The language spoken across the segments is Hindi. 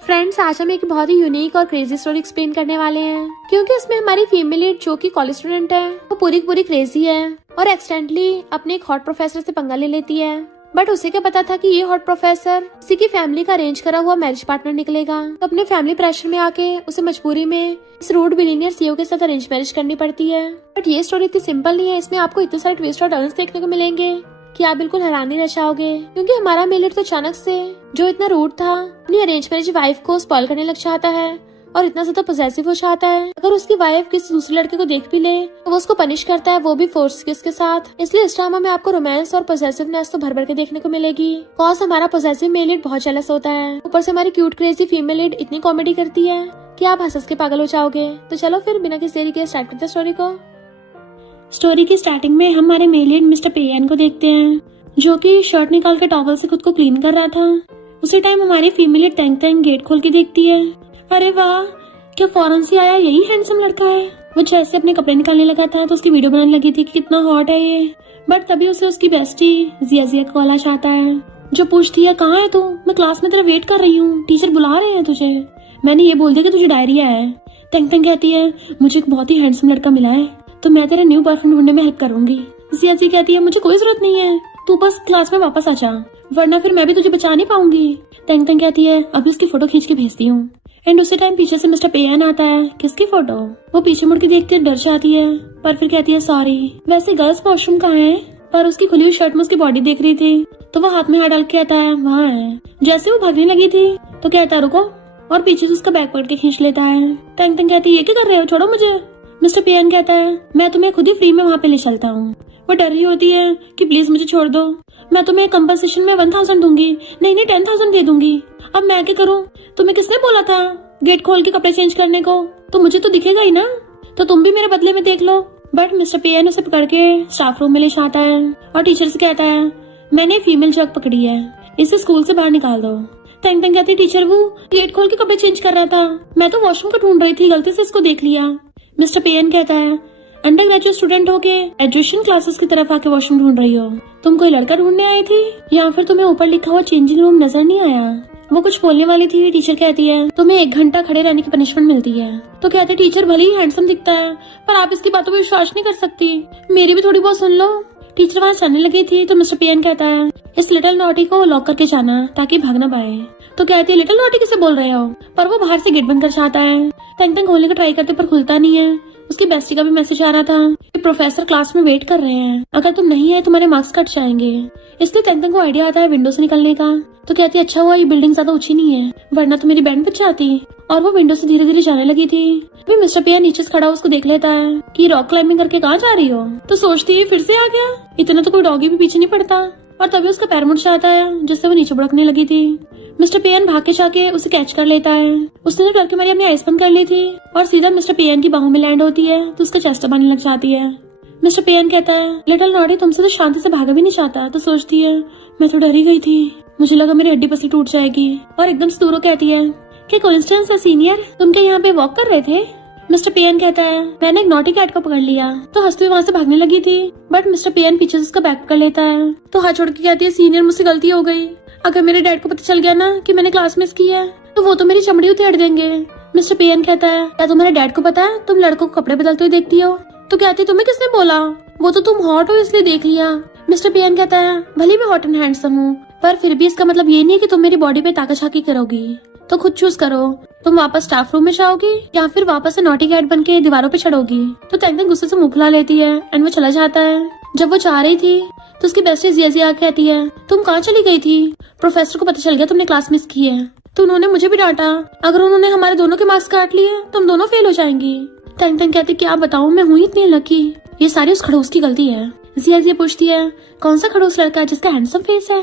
फ्रेंड्स, आज हम एक बहुत ही यूनिक और क्रेजी स्टोरी एक्सप्लेन करने वाले हैं, क्योंकि इसमें हमारी फीमेल लीड जो कि कॉलेज स्टूडेंट है, वो पूरी पूरी क्रेजी है और एक्सीडेंटली अपने एक हॉट प्रोफेसर से पंगा ले लेती है। बट उसे क्या पता था कि ये हॉट प्रोफेसर किसी की फैमिली का अरेंज करा हुआ मैरिज पार्टनर निकलेगा। तो अपने फैमिली प्रेशर में आके उसे मजबूरी में इस रूड बिलियनियर सीईओ के साथ अरेंज मैरिज करनी पड़ती है। बट ये स्टोरी इतनी सिंपल नहीं है, इसमें आपको इतने सारे ट्विस्ट और टर्न्स देखने को मिलेंगे कि आप बिल्कुल हैरान ही रह जाओगे। क्योंकि हमारा मेल लीड तो अचानक से जो इतना रूड था, अपनी अरेंज मैरिज वाइफ को स्पॉइल करने लग जाता है और इतना ज्यादा पॉसेसिव हो जाता है। अगर उसकी वाइफ किसी दूसरे लड़के को देख भी ले तो वो उसको पनिश करता है, वो भी फोर्स किस के साथ। इसलिए इस ड्रामा में आपको रोमांस और पॉसेसिवनेस तो भर भर के देखने को मिलेगी। कॉज हमारा पॉसेसिव मेल लीड बहुत जेलस होता है, ऊपर से हमारी क्यूट क्रेजी फीमेल लीड इतनी कॉमेडी करती है कि आप हंस के पागल हो जाओगे। तो चलो फिर बिना किसी देरी के स्टार्ट करते हैं स्टोरी को। स्टोरी की स्टार्टिंग में हम हमारे मेल लीड मिस्टर पेयन को देखते हैं, जो कि शर्ट निकाल के टॉवल से खुद को क्लीन कर रहा था। उसी टाइम हमारी फीमेल लीड तैंग तैंग गेट खोल के देखती है। अरे वाह, क्या फॉरेन से आया यही हैंडसम लड़का है। वो जैसे अपने कपड़े निकालने लगा था तो उसकी वीडियो बनाने लगी थी कि कितना हॉट है ये। बट तभी उसे उसकी बेस्टी जिया का कॉल आ जाता है, जो पूछती है कहाँ है तू, मैं क्लास में तेरा वेट कर रही हूँ, टीचर बुला रहे हैं तुझे। मैंने ये बोल दिया कि तुझे डायरिया है। तैंग तैंग कहती है मुझे एक बहुत ही हैंडसम लड़का मिला है, तो मैं तेरा न्यू बॉयफ्रेंड ढूंढने में हेल्प करूंगी। जिया कहती है मुझे कोई जरूरत नहीं है, तू बस क्लास में वापस आ जा, वरना फिर मैं भी तुझे बचा नहीं पाऊंगी। तैंग तैंग कहती है अभी उसकी फोटो खींच के भेजती हूँ। एंड उसी टाइम पीछे से मिस्टर पेयन आता है। किसकी फोटो? वो पीछे मुड़ के देखते डर जाती है, पर फिर कहती है सॉरी। वैसे गर्ल्स वॉशरूम कहाँ है? पर उसकी खुली हुई शर्ट में उसकी बॉडी देख रही थी, तो वो हाथ में हाथ डाल के कहता है वहाँ है। जैसे वो भागने लगी थी तो कहता है रुको, और पीछे से उसका बैग पकड़ के खींच लेता है। तैंग तैंग कहती है ये क्या कर रहे हो, छोड़ो मुझे। मिस्टर पेयन कहता है मैं तुम्हें खुद ही फ्री में वहाँ पे ले चलता हूँ। वो डर रही होती है कि प्लीज मुझे छोड़ दो, मैं तुम्हें कंपनसेशन में 1000 दूंगी, नहीं 10,000 दे दूंगी। अब मैं क्या करूँ? तुम्हें किसने बोला था गेट खोल के कपड़े चेंज करने को? तो मुझे तो दिखेगा ही ना, तो तुम भी मेरे बदले में देख लो। बट मिस्टर पेयन उसे पकड़ के स्टाफ रूम में ले जाता है और टीचर से कहता है मैंने फीमेल जग पकड़ी है, इसे स्कूल से बाहर निकाल दो। तैंग तैंग कहती टीचर वो गेट खोल के कपड़े चेंज कर रहा था, मैं तो वॉशरूम को ढूंढ रही थी, गलती से इसको देख लिया। मिस्टर पेयन कहता है अंडर ग्रेजुएट स्टूडेंट हो के एजुकेशन क्लासेस की तरफ आके वॉशरूम ढूंढ रही हो, तुम कोई लड़का ढूंढने आई थी या फिर तुम्हें ऊपर लिखा हुआ चेंजिंग रूम नजर नहीं आया? वो कुछ बोलने वाली थी, टीचर कहती है तुम्हें 1 घंटा खड़े रहने की पनिशमेंट मिलती है। तो कहते टीचर भले ही हैंडसम दिखता है, पर आप इसकी बातों पर विश्वास नहीं कर सकती, मेरी भी थोड़ी बहुत सुन लो। टीचर वहाँ जाने लगी थी तो मिस्टर पेयन कहता है इस लिटिल नॉटी को लॉक करके जाना ताकि भाग ना पाए। तो कहती है लिटिल नॉटी किसे बोल रहे हो? पर वो बाहर से गेट बंद कर जाता है। तंग तंग खोलने का ट्राई करते पर खुलता नहीं है। उसकी बेस्टी का भी मैसेज आ रहा था कि प्रोफेसर क्लास में वेट कर रहे हैं, अगर तुम नहीं है तुम्हारे मार्क्स कट जाएंगे। इसलिए तंग तंग को आइडिया आता है विंडो से निकलने का। तो कहती है अच्छा हुआ ये बिल्डिंग ज्यादा ऊंची नहीं है, वरना तो मेरी बैंड बच जाती। और वो विंडो से धीरे धीरे जाने लगी थी। भी मिस्टर पेयन नीचे से खड़ा उसको देख लेता है कि रॉक क्लाइंबिंग करके कहाँ जा रही हो। तो सोचती है फिर से आ गया, इतना तो कोई डॉगी भी पीछे नहीं पड़ता। और तभी उसका पैर मुड़ जाता है, जिससे वो नीचे बुड़कने लगी थी। मिस्टर पेयन भाग के जाके उसे कैच कर लेता है। उसने तो डर के मारी अपनी आइस बंद कर ली थी और सीधा मिस्टर पेयन की बाहों में लैंड होती है, तो उसका चेस्ट दबाने लग जाती है। मिस्टर पेयन कहता है लिटिल नॉटी तुमसे तो शांति से भागा भी नहीं चाहता। तो सोचती है मैं तो डर ही गई थी, मुझे लगा मेरी हड्डी पसली टूट जाएगी। और एकदम से दूरों कहती है क्या कोइंसिडेंस है सीनियर, तुम क्या यहाँ पे वॉक कर रहे थे? मिस्टर पेयन कहता है मैंने एक नॉटी कैट को पकड़ लिया। तो हंसते हुए वहाँ से भागने लगी थी, बट मिस्टर पेयन पीछे से उसका बैग पकड़ लेता है। तो हाथ छोड़ के कहती है सीनियर मुझसे गलती हो गई, अगर मेरे डैड को पता चल गया ना कि मैंने क्लास मिस की है तो वो तो मेरी चमड़ी उधेड़ देंगे। मिस्टर पेयन कहता है क्या तुम्हारे डैड को पता है तुम लड़कों को कपड़े बदलते हुए देखती हो? तो कहती है तुम्हें किसने बोला, वो तो तुम हॉट हो इसलिए देख लिया। मिस्टर पेयन कहता है भले मैं हॉट एंड हैंडसम हूँ, पर फिर भी इसका मतलब ये नहीं है कि तुम मेरी बॉडी पे ताकाछाकी करोगी। तो खुद चूज करो, तुम वापस स्टाफ रूम में जाओगी या फिर वापस से नॉटी कैट बन के दीवारों पे चढ़ोगी। तो तैंग तैंग गुस्से से मुंह फुला लेती है एंड वो चला जाता है। जब वो जा रही थी तो उसकी बेस्टी जिया कहती है तुम कहाँ चली गई थी? प्रोफेसर को पता चल गया तुमने क्लास मिस की है, तो उन्होंने मुझे भी डांटा, अगर उन्होंने हमारे दोनों के मार्क्स काट लिए तो हम दोनों फेल हो जाएंगी। तैंग तैंग कहती क्या बताऊँ मैं हूँ इतनी लकी, ये सारी उस खड़ूस की गलती है। जिया पूछती है कौन सा खड़ूस लड़का जिसका हैंडसम फेस है?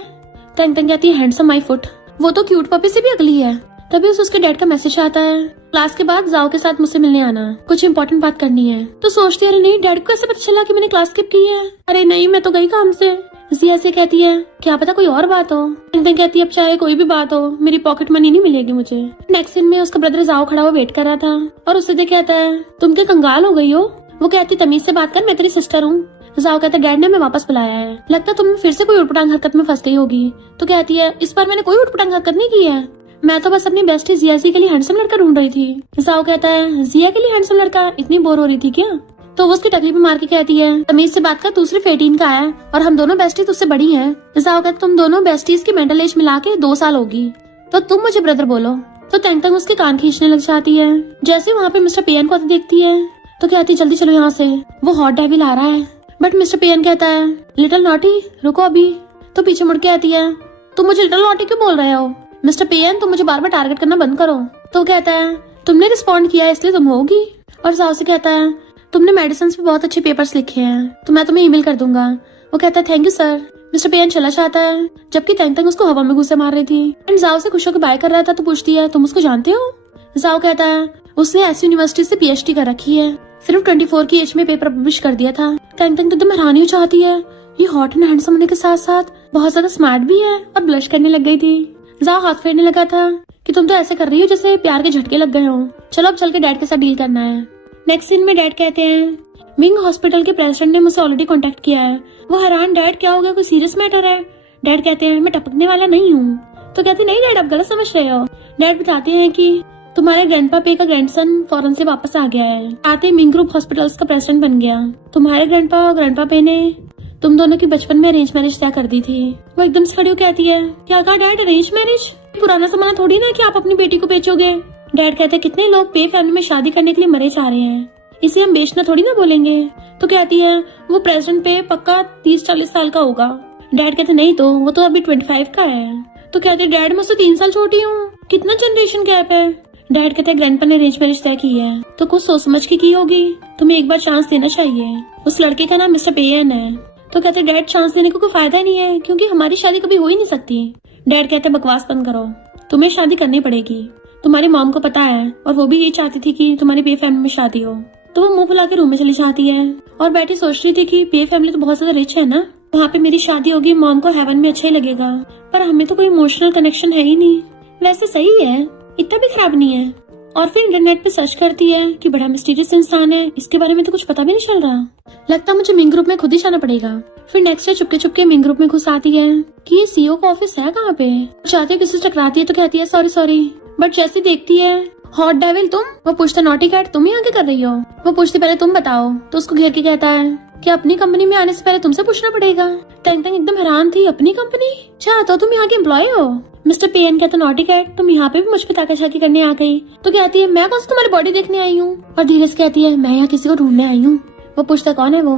तैंग तैंग कहती है हैंडसम माई फुट, वो तो क्यूट पपी से भी अगली है। तभी उसके डैड का मैसेज आता है क्लास के बाद जाओ के साथ मुझसे मिलने आना, कुछ इंपॉर्टेंट बात करनी है। तो सोचती है अरे नहीं, डैड को कैसे पता चला कि मैंने क्लास स्किप की है? अरे नहीं, मैं तो गई काम से। जिया से कहती है क्या पता कोई और बात हो। कहती है अब चाहे कोई भी बात हो मेरी पॉकेट मनी नहीं मिलेगी मुझे। नेक्स्ट सीन में उसका ब्रदर जाओ खड़ा हुआ वेट कर रहा था और उससे कहता है तुम क्या कंगाल हो गई हो? वो कहती तमीज से बात कर, मैं तेरी सिस्टर हूँ। जाओ कहता डैड ने मैं वापस बुलाया है, लगता तुम फिर से कोई उटपटांग हरकत में फंस गई होगी। तो कहती है इस बार मैंने कोई उटपटांग हरकत नहीं की है। मैं तो बस अपनी बेस्टी जिया के लिए हैंडसम लड़का ढूंढ रही थी। जाओ कहता है, जिया के लिए हैंडसम लड़का? इतनी बोर हो रही थी क्या? तो वो उसकी टकली पे मार के कहती है, तमीज से बात कर, दूसरी 18 का है और हम दोनों बेस्टी तुझसे बड़ी हैं। जाओ कहता, तुम दोनों बेस्टीज की मेंटल एज मिला के 2 साल होगी, तो तुम मुझे ब्रदर बोलो। तो तंग उसके कान खींचने लग जाती है। जैसे वहाँ पे मिस्टर पेयन को आते देखती है तो कहती है, जल्दी चलो यहाँ से, वो हॉट डेविल आ रहा है। बट मिस्टर पेयन कहता है, लिटिल नॉटी रुको अभी। तो पीछे मुड़ के आती है, तुम मुझे लिटिल नॉटी क्यों बोल रहे हो? मिस्टर पेयन तुम मुझे बार बार टारगेट करना बंद करो। तो कहता है, तुमने रिस्पॉन्ड किया इसलिए तुम होगी। और साहु से कहता है, तुमने मेडिसिन पे बहुत अच्छे पेपर्स लिखे हैं तो मैं तुम्हें ईमेल कर दूंगा। वो कहता है, थैंक यू सर। मिस्टर पेयन चला जाता है, जबकि तंग उसको हवा में घुसे मार रही थी। एंड जाओ से खुश होकर बाय कर रहा था तो पूछती है, तुम उसको जानते हो? जाओ कहता है, उसने ऐसी यूनिवर्सिटी से PhD कर रखी है, सिर्फ 24 की एज में पेपर पब्लिश कर दिया था। तंग तो एकदम हैरानी हो जाती है, ये हॉट एंड हैंडसम होने के साथ साथ बहुत ज्यादा स्मार्ट भी है, और ब्लश करने लग गई थी। जाओ हाथ फेरने लगा था कि तुम तो ऐसे कर रही हो जैसे प्यार के झटके लग गए हो, चलो अब चल के डैड के साथ डील करना है। नेक्स्ट सीन में डैड कहते हैं, मिंग हॉस्पिटल के प्रेसिडेंट ने मुझसे ऑलरेडी कांटेक्ट किया है। वो हैरान, डैड क्या हो गया, कोई सीरियस मैटर है? डैड कहते हैं, मैं टपकने वाला नहीं हूँ। तो कहते नहीं डैड, आप गलत समझ रहे हो। डैड बताते हैं कि तुम्हारे ग्रैंडपा पे का ग्रैंडसन फॉरेन से वापस आ गया है, आते ही मिंग ग्रुप हॉस्पिटल्स का प्रेसिडेंट बन गया। तुम्हारे ग्रैंडपा और ग्रैंडपा पे ने तुम दोनों की बचपन में अरेंज मैरिज तय कर दी थी। वो एकदम से खड़ी हो कहती है, क्या कहा डैड, अरेंज मैरिज? पुराना जमाना थोड़ी ना कि आप अपनी बेटी को बेचोगे। डैड कहते हैं, कितने लोग पे फैमिली में शादी करने के लिए मरे जा रहे हैं, इसे हम बेचना थोड़ी ना बोलेंगे। तो कहती है, वो प्रेसिडेंट पे पक्का 30-40 साल का होगा। डैड कहते नहीं तो वो तो अभी 25 का है। तो कहते हैं, डैड मुझसे 3 साल छोटी हूँ, कितना जनरेशन गैप है। डैड कहते हैं, ग्रैंडपा ने अरेंज मैरिज तय की है तो कुछ सोच समझ के की होगी, तुम्हें एक बार चांस देना चाहिए। उस लड़के का नाम मिस्टर पेयन है। तो कहते डैड, चांस देने को कोई फायदा नहीं है क्योंकि हमारी शादी कभी हो ही नहीं सकती। डैड कहते बकवास बंद करो, तुम्हें शादी करनी पड़ेगी, तुम्हारी मॉम को पता है और वो भी यही चाहती थी कि तुम्हारी पे फैमिली में शादी हो। तो वो मुंह फुला के रूम में चली जाती है और बैठी सोच रही थी कि पे फैमिली तो बहुत ज्यादा रिच है ना, वहाँ पे मेरी शादी होगी, मॉम को हेवन में अच्छा ही लगेगा, पर हमें तो कोई इमोशनल कनेक्शन है ही नहीं। वैसे सही है, इतना भी खराब नहीं है। और फिर इंटरनेट पे सर्च करती है कि बड़ा मिस्टीरियस इंसान है, इसके बारे में तो कुछ पता भी नहीं चल रहा, लगता मुझे मिंग ग्रुप में खुद ही जाना पड़ेगा। फिर next day Chupke Chupke Ming group में घुस आती है कि ये सीईओ का ऑफिस है कहाँ पे। चाहती है किसी से टकराती है तो कहती है सॉरी, बट जैसे देखती है, हॉट डेविल तुम। वो पूछता, नॉटी कैट तुम ही आगे कर रही हो। वो पूछती, पहले तुम बताओ। तो उसको घेर के कहता है कि अपनी कंपनी में आने से पहले तुमसे पूछना पड़ेगा। टैंग टैंग एकदम हैरान थी, अपनी कंपनी? अच्छा तो तुम यहाँ के एम्प्लॉय हो? मिस्टर पेन कहता, नॉटी कैट तुम यहाँ पे भी मुझ पे ताकाशाकी करने आ गई। तो कहती है, मैं कौन सा तुम्हारी बॉडी देखने आई हूँ। और धीरे से कहती है, मैं यहाँ किसी को ढूंढने आई हूँ। वो पूछता, कौन है वो?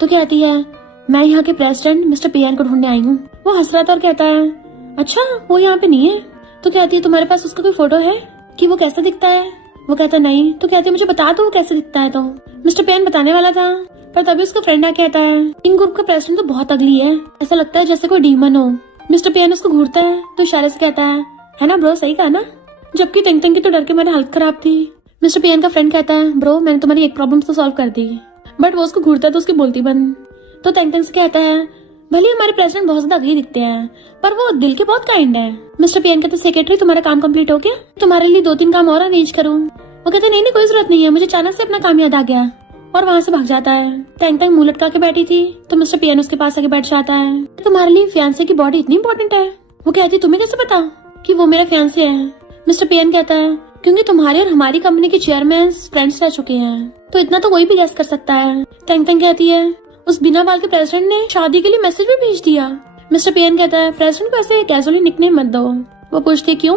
तो कहती है, मैं यहाँ के प्रेसिडेंट मिस्टर पेन को ढूंढने आई हूँ। वो हंस रहा था और कहता है, अच्छा वो यहाँ पे नहीं है। तो कहती है, तुम्हारे पास उसका कोई फोटो है कि वो कैसा दिखता है? वो कहता नहीं। तो कहती है, मुझे बता दो वो कैसे दिखता है। तो मिस्टर पेन बताने वाला था पर तभी उसका फ्रेंड आ कहता है, इन ग्रुप का प्रेसिडेंट तो बहुत अगली है, ऐसा लगता है जैसे कोई डीमन हो। मिस्टर पेन उसको घूरता है तो इशारे से कहता है ना ब्रो, सही कहा ना। जबकि टंग टंग की तो डर के मेरी हालत खराब थी। मिस्टर पेन का फ्रेंड कहता है, ब्रो मैंने तुम्हारी एक प्रॉब्लम तो सॉल्व कर दी। बट वो उसको घूरता है तो उसकी बोलती बंद। तो टंग टंग से कहता है, भले हमारे प्रेसिडेंट बहुत ज्यादा अगली दिखते हैं पर वो दिल के बहुत काइंड है। मिस्टर पेन कहते, सेक्रेटरी तुम्हारा काम कंप्लीट हो गया, तुम्हारे लिए 2-3 काम और अरेंज करूँ। वो कहते, नहीं कोई जरूरत नहीं है, मुझे अचानक से अपना काम याद आ गया। और वहाँ से भाग जाता है। टैंग टैंग मुंह लटका के बैठी थी तो मिस्टर पेन उसके पास आके बैठ जाता है। तुम्हारे लिए फियांसे की बॉडी इतनी इंपॉर्टेंट है? वो कहती, तुम्हें कैसे पता कि वो मेरा फियांसे है? मिस्टर पेन कहता है, क्योंकि तुम्हारे और हमारी कंपनी के चेयरमैन फ्रेंड्स रह चुके हैं, तो इतना तो कोई भी गैस कर सकता है। टैंग टैंग कहती है, उस बिना बाल के प्रेसिडेंट ने शादी के लिए मैसेज भी भेज दिया। मिस्टर पेन कहता है, प्रेसिडेंट को ऐसे कैजुअली निकनेम मत दो। वो पूछती, क्यों?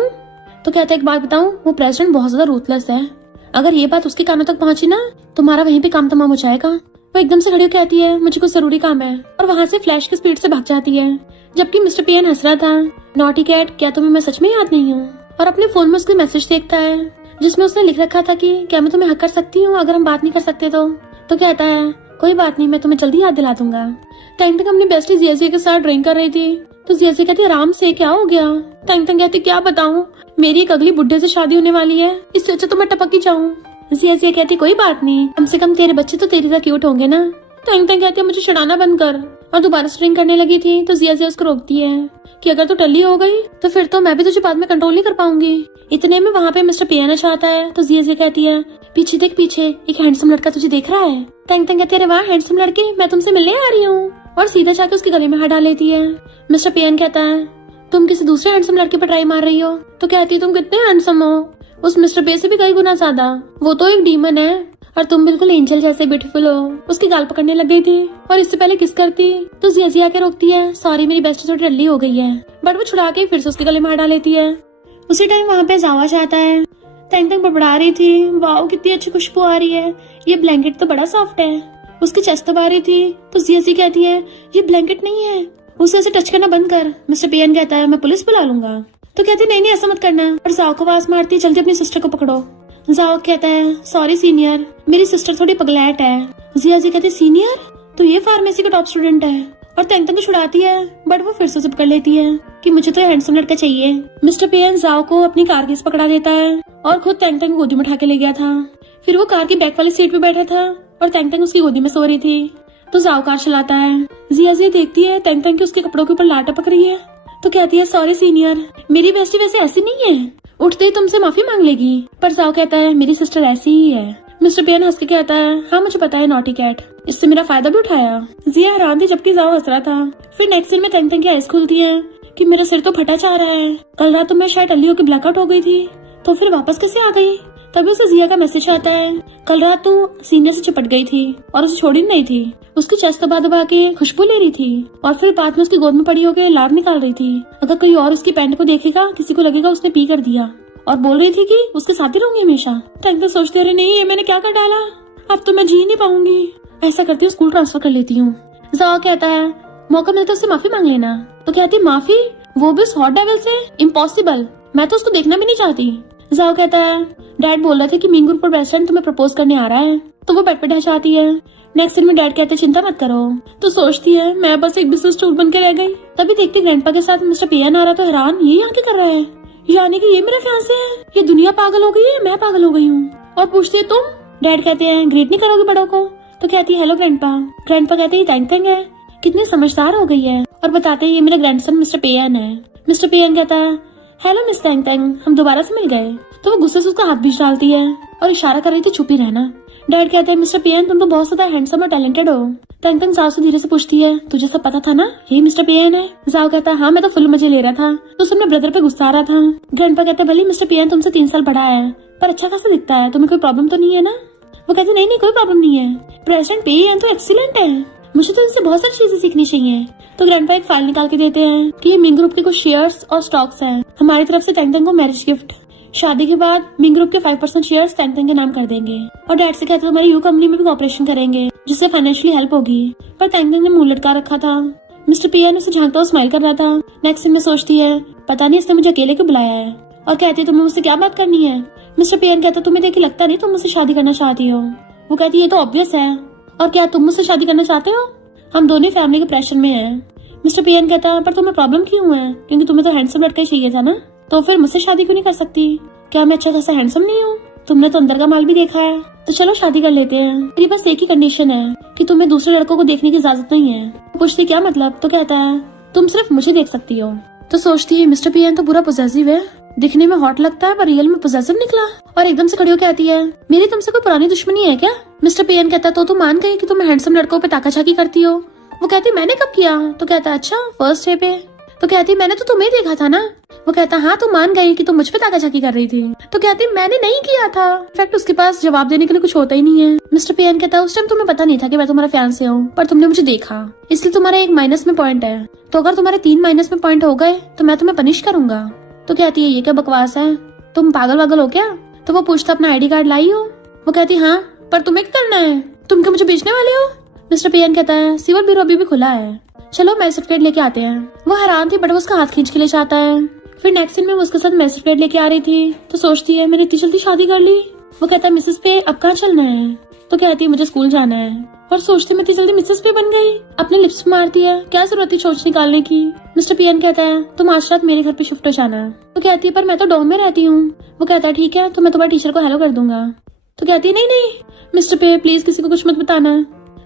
तो कहता है, एक बात बताऊं, वो प्रेसिडेंट बहुत ज्यादा रूथलेस है, अगर ये बात उसके कानों तक पहुंची ना तुम्हारा वहीं पे काम तमाम हो जाएगा। वो एकदम से खड़ी कहती है, मुझे कुछ जरूरी काम है, और वहाँ से फ्लैश की स्पीड से भाग जाती है। जबकि मिस्टर पेन हंस रहा था, नॉटी कैट क्या तुम्हें मैं सच में याद नहीं हूँ? और अपने फोन में उसके मैसेज देखता है जिसमें उसने लिख रखा था कि क्या मैं तुम्हें हक कर सकती हूँ अगर हम बात नहीं कर सकते तो कहता है, कोई बात नहीं, मैं तुम्हें जल्दी याद दिला दूंगा। टैंग टैंग अपनी बेस्टी जिया के साथ ड्रिंक कर रही थी तो जिया कहती, आराम से, क्या हो गया? टैंग टैंग कहती, क्या बताऊं, मेरी एक अगली बुड्ढे से शादी होने वाली है, इससे अच्छा तो मैं टपक ही जाऊं। जिया कहती, कोई बात नहीं, कम से कम तेरे बच्चे तो तेरी तरह क्यूट होंगे ना। टैंग टैंग कहती है, मुझे छड़ाना बंद कर। और दोबारा स्ट्रिंग करने लगी थी तो जिया उसको रोकती है कि अगर तू टल्ली हो गई तो फिर तो मैं भी तुझे बाद में कंट्रोल नहीं कर पाऊंगी। इतने में वहाँ पे मिस्टर पियाना चाहता है तो जिया कहती है, पीछे देख, पीछे एक हैंडसम लड़का तुझे देख रहा है। टैंग टैंग कहती है, वाह हैंडसम लड़की, मैं तुमसे मिलने आ रही हूँ, और सीधा जाके उसके गले में हाथ डाल लेती है। मिस्टर पियान कहता है, तुम किसी दूसरे हैंडसम लड़के पर ट्राई मार रही हो। तो कहती तुम कितने हैंडसम हो, उस मिस्टर पे से भी कई गुना ज्यादा। वो तो एक डीमन है और तुम बिल्कुल एंजल जैसे ब्यूटीफुल हो। उसकी गाल पकड़ने लग गई थी और इससे पहले किस करती तो जिया के रोकती है, सॉरी मेरी बेस्ट थोड़ी डल्ली हो गई है, बट वो छुड़ा के फिर से उसके गले मार डाल लेती है। उसी टाइम वहाँ पे जावा आता है। तंग तंग बड़बड़ा रही थी, वाओ कितनी अच्छी खुशबू आ रही है, ये ब्लैंकेट तो बड़ा सॉफ्ट है। उसकी चेस्ट दबा रही थी तो जिया कहती है ये ब्लैंकेट नहीं है, उसे ऐसे टच करना बंद कर। मिस्टर पेन कहता है मैं पुलिस बुला लूंगा। तो कहती नहीं नहीं ऐसा मत करना, और जाओ को आवाज मारती जल्दी अपनी सिस्टर को पकड़ो। जाओ कहता है सॉरी सीनियर, मेरी सिस्टर थोड़ी पगलैट है। जिया कहती सीनियर तो ये फार्मेसी का टॉप स्टूडेंट है, और तंग तंग को छुड़ाती है बट वो फिर से उसे पकड़ लेती है कि मुझे तो हैंडसम लड़का चाहिए। मिस्टर पेन जाओ को अपनी कार केस पकड़ा देता है और खुद तंग तंग गोदी में उठा के ले गया था। फिर वो कार की बैक वाली सीट पे बैठा था और तंग तंग उसकी गोदी में सो रही थी। तो जाओ कार चलाता है। जिया देखती है तंग तंग की उसके कपड़ों के ऊपर लाट टपक रही है, तो कहती है सॉरी सीनियर, मेरी बेस्टी वैसे ऐसी नहीं है, उठते ही तुमसे माफी मांग लेगी। पर जाओ कहता है मेरी सिस्टर ऐसी ही है। मिस्टर पेन हंस के कहता है हाँ मुझे पता है नॉटी कैट, इससे मेरा फायदा भी उठाया। जिया हैरान थी जबकि जाओ हंस रहा था। फिर नेक्स्ट सीन में तंग तंग की आइज खुलती है कि मेरा सिर तो फटा चाह रहा है, कल रात तो मैं शायद अल्ली होकर ब्लैकआउट हो गई थी, तो फिर वापस कैसे आ गई। तभी उसे जिया का मैसेज आता है कल रात तू सीनियर से चिपट गई थी और उसे छोड़ी नहीं थी, उसकी चेस्ट दबा दबा के खुशबू ले रही थी और फिर बाद में उसकी गोद में पड़ी होकर लार निकाल रही थी। अगर कोई और उसकी पैंट को देखेगा किसी को लगेगा उसने पी कर दिया, और बोल रही थी कि उसके साथ ही रहूंगी हमेशा। तंग तो सोचते रहे नहीं ये मैंने क्या कर डाला, अब तो मैं जी नहीं पाऊंगी, ऐसा करती हूँ स्कूल ट्रांसफर कर लेती हूँ। जाओ कहता है मौका मिलता है उससे माफी मांग लेना। तो कहती माफी, वो भी उस हॉट डेविल से, इम्पॉसिबल, मैं तो उसको देखना भी नहीं चाहती। जाओ कहता है डैड बोल रहे थे कि मीन ग्रुप पर बेस्ट फ्रेंड तुम्हें प्रपोज करने आ रहा है, तो वो बेड पे ढह जाती है। नेक्स्ट दिन में डैड कहते चिंता मत करो, तो सोचती है मैं बस एक बिजनेस टूर बन के रह गई। तभी देखती ग्रैंडपा के साथ मिस्टर पेन आ रहा, तो हैरान ये यहाँ क्या कर रहा है, यानी कि ये मेरा फियांसे है, ये दुनिया पागल हो गई है, मैं पागल हो गई हूँ। और पूछती है तुम, डैड कहते हैं ग्रेट नहीं करोगे बड़ों को। तो कहती है हेलो ग्रैंडपा। ग्रैंडपा कहते हैं तंग तंग है, कितनी समझदार हो गई है, और बताते हैं ये मेरा ग्रैंडसन मिस्टर पेन है। मिस्टर पेन कहता है हेलो मिस तंग तंग, हम दोबारा से मिल गए। तो वो गुस्से से उसका हाथ बीच डालती है और इशारा कर रही थी चुप ही रहना। डैड कहते हैं मिस्टर पेन तुम तो बहुत ज्यादा हैंडसम और टैलेंटेड हो। तंग तंग जाओ से धीरे से पूछती है तुझे सब पता था ना ये मिस्टर पेन है। जाओ कहता है हाँ मैं तो फुल मजे ले रहा था, तो उसने ब्रदर पे गुस्सा आ रहा था। ग्रैंडपा कहते हैं भले मिस्टर पेन तुमसे 3 साल बड़ा है, पर अच्छा खासा दिखता है, तुम्हें कोई प्रॉब्लम तो नहीं है ना। वो कहते नहीं नहीं कोई प्रॉब्लम नहीं है, प्रेसिडेंट पेन तो एक्सीलेंट है, मुझे तो इनसे बहुत सारी चीजें सीखनी चाहिए। तो ग्रैंडपा एक फाइल निकाल के देते हैं कि ये मीन ग्रुप के कुछ शेयर्स और स्टॉक्स हैं, हमारी तरफ से तंग तंग को मैरिज गिफ्ट, शादी के बाद मीन ग्रुप के 5% शेयर्स तंग तंग के नाम कर देंगे, और डैड से कहते हमारी यू कंपनी में भी कॉपरेशन करेंगे जिससे फाइनेंशियली हेल्प होगी। पर तंग तंग ने मुंह लटका रखा था। मिस्टर पेन उसे झांकता हुआ स्माइल कर रहा था। नेक्स्ट में सोचती है पता नहीं इसने मुझे अकेले क्यों बुलाया है, और कहती है तुम्हें मुझसे क्या बात करनी है। मिस्टर पेन कहता तुम्हें देख के लगता नहीं तुम मुझसे शादी करना चाहती हो। वो कहती है ये तो ऑब्वियस है, और क्या तुम मुझसे शादी करना चाहते हो, हम दोनों फैमिली के प्रेशर में हैं। मिस्टर पेन कहता पर तुम्हें प्रॉब्लम क्यों है, क्योंकि तुम्हें तो हैंडसम लड़का चाहिए था ना, तो फिर मुझसे शादी क्यों नहीं कर सकती, क्या मैं अच्छा खासा हैंडसम नहीं हूँ, तुमने तो अंदर का माल भी देखा है, तो चलो शादी कर लेते हैं। मेरी बस एक ही कंडीशन है कि तुम्हें दूसरे लड़कों को देखने की इजाजत नहीं है। पूछती क्या मतलब, तो कहता है तुम सिर्फ मुझे देख सकती हो। तो सोचती है मिस्टर पेन तो पूरा पॉसेसिव है, दिखने में हॉट लगता है पर रियल में पॉसेसिव निकला, और एकदम से खड़ी होकर आती है मेरी तुमसे कोई पुरानी दुश्मनी है क्या। मिस्टर पेन कहता तो तुम मान गई कि तुम हैंडसम लड़कों पे ताकाझाकी करती हो। वो कहती मैंने कब किया, तो कहता अच्छा फर्स्ट डे पे। तो कहती मैंने तो तुम्हें देखा था ना। वो कहता हाँ तुम मान गई कि तुम मुझ पे ताकाझाकी कर रही थी। तो कहती मैंने नहीं किया था। इनफैक्ट उसके पास जवाब देने के लिए कुछ होता ही नहीं है। मिस्टर पेन कहता उस टाइम तुम्हें पता नहीं था कि मैं तुम्हारा फियांसे हूँ, पर तुमने मुझे देखा, इसलिए तुम्हारा 1 माइनस में पॉइंट है, तो अगर तुम्हारे 3 माइनस में पॉइंट हो गए तो मैं तुम्हें पनिश करूंगा। तो कहती है ये क्या बकवास है, तुम पागल वागल हो क्या। तो वो पूछता अपना ID कार्ड लाई हो। वो कहती हाँ पर तुम्हें क्या करना है, तुम क्या मुझे बेचने वाले हो। मिस्टर पेन कहता है सिविल ब्यूरो अभी भी खुला है, चलो मैरिज सर्टिफिकेट लेके आते हैं। वो हैरान थी बट वो उसका हाथ खींच के ले जाता है। फिर नेक्स्ट दिन में वो उसके साथ मैरिज सर्टिफिकेट लेके आ रही थी, तो सोचती है मैंने इतनी जल्दी शादी कर ली। वो कहता है मिसेस पे अब कहाँ चलना है, तो कहती है मुझे स्कूल जाना है, और सोचती मैं इतनी जल्दी मिसेस पे बन गई। अपने लिप्स मारती है, क्या जरूरत थी चोंच निकालने की। मिस्टर पेन कहता है तुम आज रात मेरे घर पे शिफ्ट हो जाना। तो कहती है पर मैं तो डॉम में रहती हूँ। वो कहता है ठीक है तो मैं तुम्हारे टीचर को हेलो कर दूंगा। तो कहती है नहीं नहीं मिस्टर पे प्लीज किसी को कुछ मत बताना।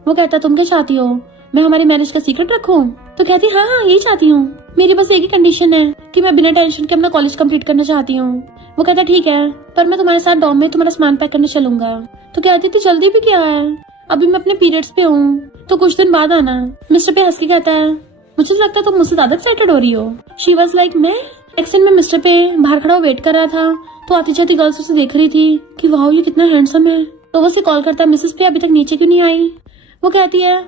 वो कहता तुम क्या चाहती हो, मैं हमारी मैरिज का सीक्रेट रखूं। तो कहती हाँ हाँ यही चाहती हूँ, मेरी बस एक ही कंडीशन है कि मैं बिना टेंशन के अपना कॉलेज कंप्लीट करना चाहती हूँ। वो कहता ठीक है पर मैं तुम्हारे साथ डॉम में तुम्हारा सामान पैक करने चलूंगा। तो कहती थी जल्दी भी क्या है, अभी मैं अपने पीरियड्स पे हूँ, तो कुछ दिन बाद आना। मिस्टर पे हंस के कहता है मुझे तो लगता है तुम मुझसे ज्यादा एक्साइटेड हो रही हो। शी वॉज लाइक मैं। एक्सेंट में मिस्टर पे बाहर खड़ा वेट कर रहा था, तो आती जाती गर्ल्स उसे देख रही थी कि वाह ये कितना हैंडसम है। तो वो उसे कॉल करता है, मिसेस पे अभी तक नीचे क्यों नहीं आई। वो कहती है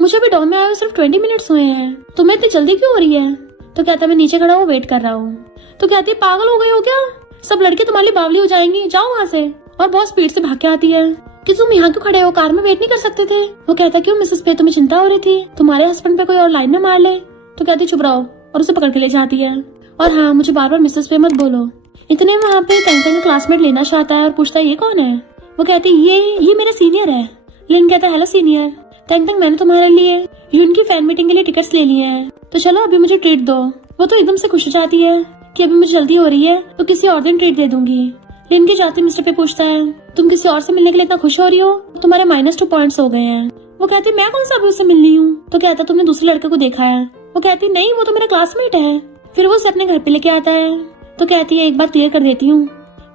मुझे अभी डॉम में आए हुए सिर्फ 20 मिनट्स हुए हैं, तुम्हें इतनी जल्दी क्यों हो रही है। तो कहता है मैं नीचे खड़ा हूँ वेट कर रहा हूँ। तो कहती है पागल हो गई हो क्या, सब लड़के तुम्हारी बावली हो जाएंगी, जाओ वहाँ से। और बहुत स्पीड से भाग के आती है कि तुम यहाँ क्यों खड़े हो, कार में वेट नहीं कर सकते थे। वो कहता है क्यों मिसेस पे, तुम्हें चिंता हो रही थी तुम्हारे हस्बैंड पे कोई और लाइन न मार ले। तो कहती चुप रहो, और उसे पकड़ के ले जाती है। और हाँ मुझे बार बार मिसेस पे मत बोलो। इतने वहाँ पे टैंक क्लासमेट लेना चाहता है और पूछता है ये कौन है। वो कहती ये मेरा सीनियर है। लिन कहता है हेलो सीनियर, टैंक मैंने तुम्हारे लिए यून की फैन मीटिंग के लिए टिकट्स ले लिए हैं, तो चलो अभी मुझे ट्रीट दो। वो तो एकदम से खुश हो जाती है कि अभी मुझे जल्दी हो रही है तो किसी और दिन ट्रीट दे दूंगी। लिन के जाते मिस्टर पे पूछता है तुम किसी और से मिलने के लिए इतना खुश हो रही हो, तुम्हारे -2 पॉइंट्स हो गए हैं। वो कहती मैं कौन सा अभी उससे मिलनी हूँ। तो कहता तुमने दूसरे लड़के को देखा है। वो कहती नहीं वो तो मेरा क्लासमेट है। फिर वो उसे अपने घर पे लेके आता है। तो कहती है एक बात क्लियर कर देती हूँ,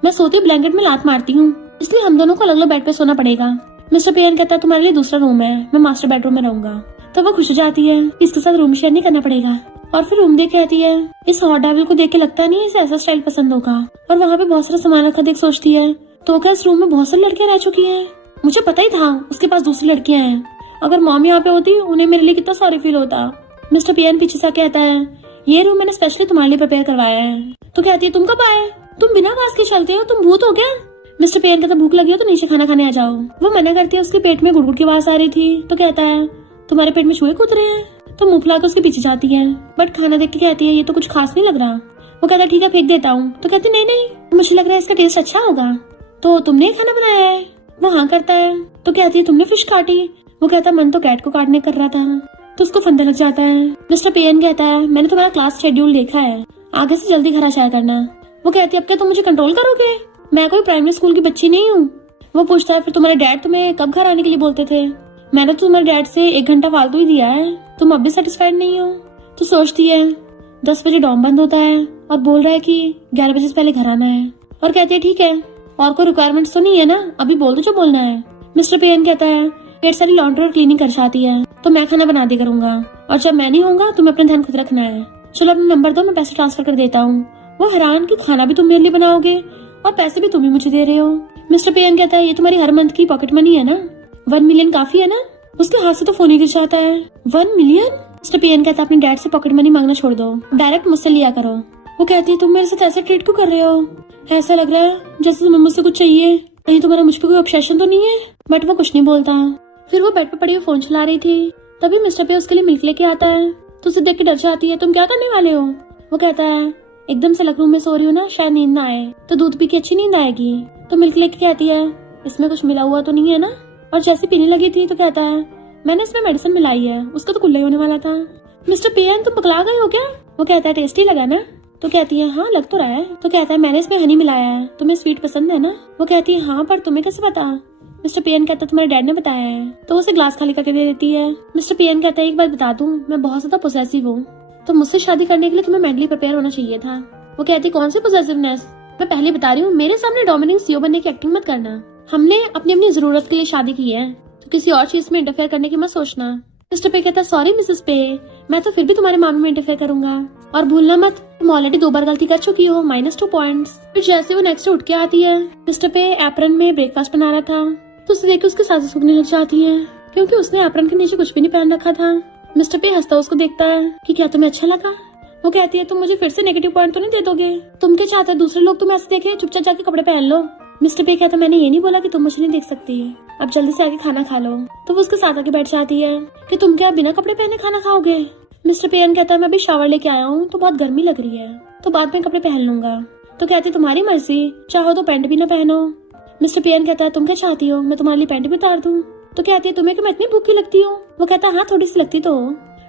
मैं सोती ब्लैंकेट में लात मारती हूँ, इसलिए हम दोनों को अलग अलग बेड पे सोना पड़ेगा। मिस्टर पेयन कहता है तुम्हारे लिए दूसरा रूम है, मैं मास्टर बेडरूम में रहूंगा। तो वो खुश हो जाती है, इसके साथ रूम शेयर नहीं करना पड़ेगा। और फिर रूम देख कहती है इस हॉट डेविल को देख के लगता नहीं इसे ऐसा स्टाइल पसंद होगा। और वहाँ पे बहुत सारा सामान रखा देख सोचती है तो क्या इस रूम में बहुत सारी लड़कियां रह चुकी हैं, मुझे पता ही था उसके पास दूसरी लड़कियां हैं। अगर मॉम यहाँ पे होती उन्हें मेरे लिए कितना सॉरी फील होता। मिस्टर पेयन पीछे से कहता है ये रूम मैंने स्पेशली तुम्हारे लिए प्रिपेयर करवाया है। तो कहती है तुम कब आए, तुम बिना आवाज के चलते हो, तुम भूत हो क्या। मिस्टर पेयन कहता भूख लगी हो तो नीचे खाना खाने आ जाओ। वो मना करती है, उसके पेट में गुड़गुड़ की आवाज आ रही थी। तो कहता है तुम्हारे पेट में चूहे कूद रहे हैं। तो मुंह फुला के उसके पीछे जाती है, बट खाना देख के कहती है ये तो कुछ खास नहीं लग रहा। वो कहता ठीक है फेंक देता हूँ। तो कहती नहीं मुझे लग रहा है इसका टेस्ट अच्छा होगा। तो तुमने खाना बनाया है। वो हाँ करता है। तो कहती है तुमने फिश काटी। वो कहता मन तो कैट को काटने कर रहा था। तो उसको फंदा लग जाता है। मिस्टर पेयन कहता है मैंने तुम्हारा क्लास शेड्यूल देखा है, आगे से जल्दी घर आ जाया करना। वो कहती है अब क्या तुम मुझे कंट्रोल करोगे, मैं कोई प्राइमरी स्कूल की बच्ची नहीं हूँ। वो पूछता है फिर तुम्हारे डैड तुम्हें कब घर आने के लिए बोलते थे। मैंने तो तुम्हारे डैड से 1 घंटा फालतू ही दिया है, तुम अब भी सेटिस्फाइड नहीं हो। तो सोचती है 10 बजे डॉम बंद होता है और बोल रहा है कि 11 बजे से पहले घर आना है। और कहती है ठीक है और कोई रिक्वायरमेंट्स तो नहीं है ना, अभी बोल दो जो बोलना है। मिस्टर पेयन कहता है ढेर सारी लॉन्ड्री और क्लीनिंग कर जाती है तो मैं खाना बना दे करूंगा, और जब मैं नहीं होऊंगा तुम्हें अपना ध्यान खुद रखना है। चलो अपना नंबर दो, मैं पैसे ट्रांसफर कर देता हूँ। वो हैरान कि खाना भी तुम मेरे लिए बनाओगे और पैसे भी तुम ही मुझे दे रहे हो। मिस्टर पेयन कहता है ये तुम्हारी हर मंथ की पॉकेट मनी है ना, 1 मिलियन काफी है ना। उसके हाथ से तो फोन ही गिर जाता है। 1 मिलियन। मिस्टर पेयन कहता है अपने डैड से पॉकेट मनी मांगना छोड़ दो, डायरेक्ट मुझसे लिया करो। वो कहती है तुम मेरे साथ ऐसे ट्रीट क्यों कर रहे हो, ऐसा लग रहा है जैसे तुम्हें मुझसे कुछ चाहिए, कहीं तुम्हारा मुझ पर कोई ऑब्सेशन तो नहीं है। बट वो कुछ नहीं बोलता। फिर वो बेड पे पड़ी फोन चला रही थी, तभी मिस्टर पे उसके लिए मिल्क लेके आता है। तो उसे देख के डर जाती है, तुम क्या करने वाले हो। वो कहता है एकदम से लखनऊ में सो रही हूँ ना, शायद नींद ना आए, तो दूध पी के अच्छी नींद आएगी। तो मिल्क लेके कहती है इसमें कुछ मिला हुआ तो नहीं है ना। और जैसे पीने लगी थी तो कहता है मैंने इसमें मेडिसिन मिलाई है, उसका तो कुल्ला ही होने वाला था। मिस्टर पेयन तुम पकड़ा गए हो क्या। वो कहता है टेस्टी लगा ना। तो कहती है हाँ लग तो रहा है। तो कहता है मैंने इसमें हनी मिलाया है, तुम्हें स्वीट पसंद है ना। वो कहती है हाँ पर तुम्हें कैसे पता। मिस्टर पेयन कहता है तुम्हारे डैड ने बताया है। तो उसे ग्लास खाली करके दे देती है। मिस्टर पेयन कहता है एक बात बता दूं, मैं बहुत ज्यादा पोसेसिव हूँ, तो मुझसे शादी करने के लिए तुम्हें मेंटली प्रिपेयर होना चाहिए था। वो कहती कौन सी पोसेसिवनेस, मैं पहले बता रही हूँ मेरे सामने डोमिनिक सीईओ बनने की एक्टिंग मत करना। हमने अपनी अपनी जरूरत के लिए शादी की है, तो किसी और चीज में इंटरफेयर करने की मत सोचना। मिस्टर पे कहता है सॉरी मिसेस पे, मैं तो फिर भी तुम्हारे मामले में इंटरफेयर करूंगा, और भूलना मत तुम ऑलरेडी 2 बार गलती कर चुकी हो, -2 पॉइंट्स। फिर जैसे वो नेक्स्ट उठ के आती है, मिस्टर पे एप्रन में ब्रेकफास्ट बना रहा था, तो उसे देख के उसकी सांसें सूखने लग जाती है, क्योंकि उसने एप्रन के नीचे कुछ भी नहीं पहन रखा था। मिस्टर पे हंसता उसको देखता है कि क्या तुम्हें अच्छा लगा। वो कहती है तुम मुझे फिर से नेगेटिव पॉइंट तो नहीं दे दोगे, तुम क्या चाहते हो दूसरे लोग तुम्हें ऐसे देखे, चुपचाप जाके कपड़े पहन लो। मिस्टर पे कहता मैंने ये नहीं बोला कि तुम मुझे नहीं देख सकती, अब जल्दी से आके खाना खा लो। तो वो उसके साथ आके बैठ जाती है कि तुम क्या बिना कपड़े पहने खाना खाओगे। मिस्टर पेयन कहता है मैं अभी शावर लेके आया हूँ तो बहुत गर्मी लग रही है, तो बाद में कपड़े पहन लूंगा। तो कहती तुम्हारी मर्जी, चाहो तो पैंट भी ना पहनो। मिस्टर पेयन कहता है तुम क्या चाहती हो, मैं तुम्हारे लिए पैंट भी उतार दूं। तो कहती है तुम्हें कि मैं इतनी भूखी लगती हूँ। वो कहता है हाँ थोड़ी सी लगती तो।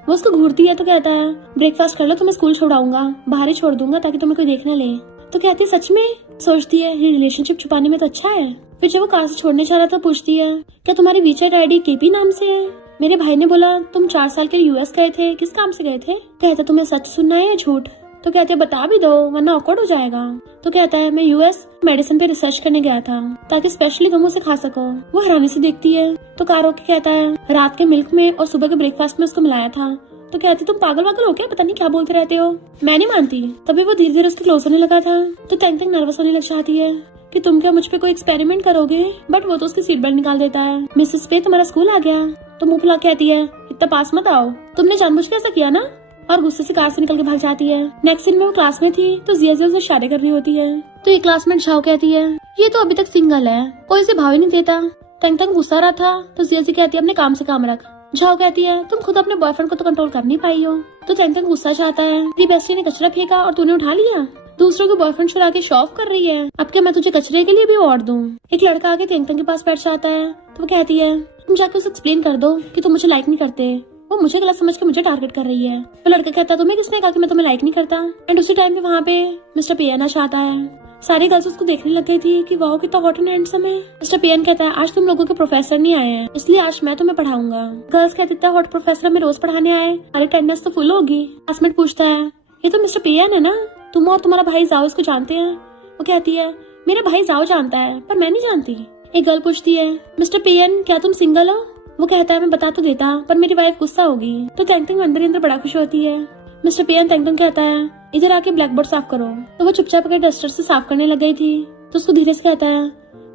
वो उसको घूरती है तो कहता है ब्रेकफास्ट कर लो तो मैं स्कूल छोड़ाऊंगा, बाहर ही छोड़ दूंगा ताकि तुम्हें कोई देख ना ले। तो कहती है सच में। सोचती है ये रिलेशनशिप छुपाने में तो अच्छा है। फिर जब वो कार से छोड़ने जा रहा था पूछती है क्या तुम्हारी वीचैट आईडी केपी नाम से है। मेरे भाई ने बोला तुम 4 साल के लिए यूएस गए थे, किस काम से गए थे। कहता तुम्हें सच सुनना है या झूठ। तो कहते बता भी दो वरना ऑकवर्ड हो जाएगा। तो कहता है मैं यूएस मेडिसिन पे रिसर्च करने गया था ताकि स्पेशली तुम उसे खा सको। वो हैरानी से देखती है तो कार होके कहता है रात के मिल्क में और सुबह के ब्रेकफास्ट में उसको मिलाया था तो कहती तुम पागल वागल हो क्या, पता नहीं क्या बोलते रहते हो। मैं नहीं मानती। तभी वो धीरे धीरे उसके क्लोज होने लगा था तो तेंग तेंग नर्वस होने लग जाती है कि तुम क्या मुझ पे कोई एक्सपेरिमेंट करोगे, बट वो तो उसकी सीट बेल्ट निकाल देता है। मिसेस पे तुम्हारा स्कूल आ गया तो मुंह फुला कहती है इतना पास मत आओ, तुमने जानबूझ के ऐसा किया ना, और गुस्से से कार से निकल के भाग जाती है। नेक्स्ट सीन में वो क्लास में थी तो जिया उसे शादी कर रही होती है तो एक क्लासमेट झाओ कहती है ये तो अभी तक सिंगल है, कोई इसे भाव ही नहीं देता। तेंग तेंग गुस्सा रहा था तो जिया कहती है अपने काम से काम रख। झाओ कहती है तुम खुद अपने बॉयफ्रेंड को तो कंट्रोल कर नहीं पाई हो। तो तेंग तेंग गुस्सा चाहता है तेरी बेस्टी ने कचरा फेंका और तूने उठा लिया, दूसरों के बॉयफ्रेंड चुरा के शो ऑफ कर रही है, अब क्या मैं तुझे कचरे के लिए भी अवार्ड दूं। एक लड़का आके तेंग तेंग के पास बैठ जाता है तो वो कहती है तुम जाके उसे एक्सप्लेन कर दो कि तुम मुझे लाइक नहीं करते, वो मुझे गलत समझ के मुझे टारगेट कर रही है। वो लड़का कहता है तुम्हें किसने कहा कि मैं तुम्हें लाइक नहीं करता। एंड उसी टाइम पे वहाँ पे मिस्टर पियान आता है। सारी गर्ल्स उसको देखने लग गई थी कि वाओ कितना हॉट एंड हैंडसम है। मिस्टर पियान कहता है आज तुम लोगों के प्रोफेसर नहीं आए हैं इसलिए आज मैं तुम्हें पढ़ाऊंगा। गर्ल्स कहती इतना हॉट प्रोफेसर हमें रोज पढ़ाने आए, हमारी अटेंडेंस तो फुल होगी। क्लासमेट पूछता है ये तो मिस्टर पियान है ना, तुम और तुम्हारा भाई जाओ इसको जानते हैं। वो कहती है मेरा भाई जाओ जानता है पर मैं नहीं जानती। एक गर्ल पूछती है मिस्टर पियान क्या तुम सिंगल हो। वो कहता है मैं बता तो देता पर मेरी वाइफ गुस्सा होगी। तो तेंग तेंग अंदर ही अंदर बड़ा खुश होती है। मिस्टर पियान तेंग तेंग कहता है इधर आके ब्लैक बोर्ड साफ करो। तो वो चुपचाप के डस्टर से साफ करने लग गई थी तो उसको धीरे से कहता है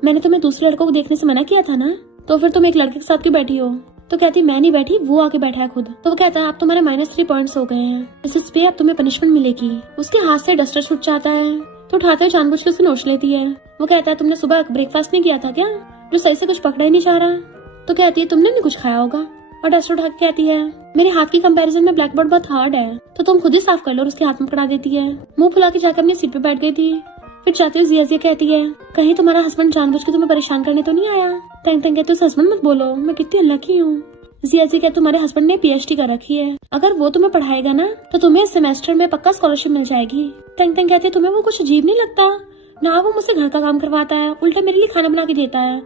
मैंने तुम्हें दूसरे लड़कों को देखने से मना किया था ना, तो फिर तुम एक लड़के के साथ क्यों बैठी हो। तो कहती मैं नहीं बैठी, वो आके बैठा है खुद। तो वो कहता है आप तुम्हारे -3 पॉइंट्स हो गए हैं, मिसेस पे अब तुम्हें पनिशमेंट मिलेगी। उसके हाथ से डस्टर छूट जाता है तो उठाते हुए जानबूझ के उसको नोच लेती है। वो कहता है तुमने सुबह ब्रेकफास्ट नहीं किया था क्या, जो सही से कुछ पकड़ा ही नहीं जा रहा। तो कहती है तुमने नहीं कुछ खाया होगा, और डस्टर उठा के कहती है मेरे हाथ की कंपैरिजन में ब्लैक बोर्ड बहुत हार्ड है तो तुम खुद ही साफ कर लो, और उसके हाथ में पकड़ा देती है। मुंह फुला के जाकर अपनी सीट पे बैठ गई थी। फिर जाते हुए जिया कहती है कहीं तुम्हारा हस्बैंड जानबूझ के तुम्हें परेशान करने तो नहीं आया। तेंग तेंग कहते हस्बैंड मत बोलो, मैं कितनी अनलकी हूँ। जिया कहते तुम्हारे हस्बैंड ने PhD कर रखी है, अगर वो तुम्हें पढ़ाएगा ना तो तुम्हें इस सेमेस्टर में पक्का स्कॉलरशिप मिल जाएगी। तेंग तेंग कहते तुम्हें वो कुछ अजीब नहीं लगता ना, वो मुझसे घर का काम करवाता है, उल्टा मेरे लिए खाना बना के देता है,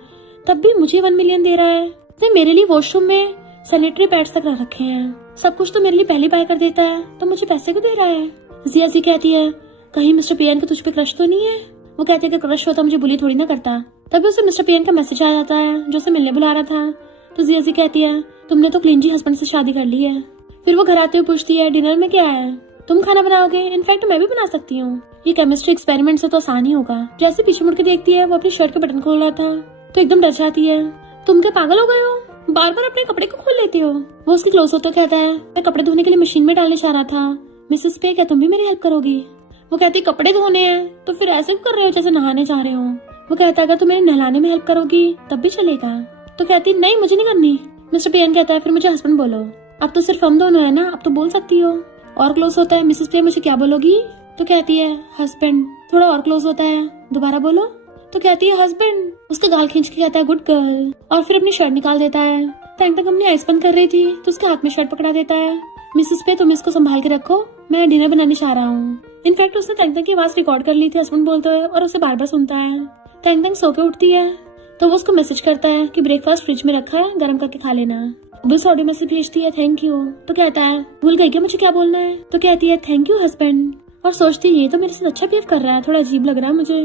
तब भी मुझे 1 मिलियन दे रहा है। उसने मेरे लिए वॉशरूम में सैनिटरी पैड्स तक रख रखे हैं, सब कुछ तो मेरे लिए पहले बाय कर देता है, तो मुझे पैसे क्यों दे रहा है। जिया कहती है कहीं मिस्टर पियान का तुझ पे क्रश तो नहीं है। वो कहते हैं कि क्रश होता मुझे बुली थोड़ी ना करता। तभी उसे मिस्टर पियान का मैसेज आ जाता है जो उसे मिलने बुला रहा था। तो जिया कहती है तुमने तो क्लिंजी हस्बैंड से शादी कर ली है। फिर वो घर आते हुए पूछती है डिनर में क्या है, तुम खाना बनाओगे, इनफैक्ट मैं भी बना सकती हूँ, ये केमिस्ट्री एक्सपेरिमेंट से तो आसान ही होगा। जैसे पीछे मुड़ के देखती है वो अपनी शर्ट के बटन खोल रहा था तो एकदम डर जाती है, तुम क्या पागल हो गए हो, बार बार अपने कपड़े को खोल लेते हो। वो उसकी क्लोज होते कहता है मैं कपड़े धोने के लिए मशीन में डालने चाह रहा था, मिसेस पे क्या तुम भी मेरी हेल्प करोगी। वो कहती कपड़े धोने हैं तो फिर ऐसे क्यों कर रहे हो जैसे नहाने जा रहे हो। वो कहता है अगर तुम मेरे नहलाने में हेल्प करोगी तब भी चलेगा। तो कहती नहीं मुझे नहीं करनी। मिस्टर पियान कहता है फिर मुझे हस्बैंड बोलो, अब तो सिर्फ हम दोनों है ना, अब तो बोल सकती हो। और क्लोज होता है मिसेस पे मुझे क्या बोलोगी। तो कहती है हस्बैंड। थोड़ा और क्लोज होता है दोबारा बोलो। तो कहती है हस्बैंड। उसका गाल खींच के कहता है गुड गर्ल, और फिर अपनी शर्ट निकाल देता है। तेंग तेंग अपनी आइस बंद कर रही थी तो उसके हाथ में शर्ट पकड़ा देता है। मिसेस पे तुम इसको संभाल के रखो, मैं डिनर बनाने चाह रहा हूँ। इनफैक्ट उसने तेंग तेंग की आवाज रिकॉर्ड कर ली थी हस्बैंड बोलते हुए, और उसे बार बार सुनता है। तेंग तेंग सो के उठती है तो वो उसको मैसेज करता है कि ब्रेकफास्ट फ्रिज में रखा है, गर्म करके खा लेना। वो ऑडियो मैसेज भेजती है थैंक यू। तो कहता है भूल गई क्या मुझे क्या बोलना है। तो कहती है थैंक यू हस्बैंड, और सोचती है ये तो मेरे साथ अच्छा बिहेव कर रहा है, थोड़ा अजीब लग रहा है मुझे।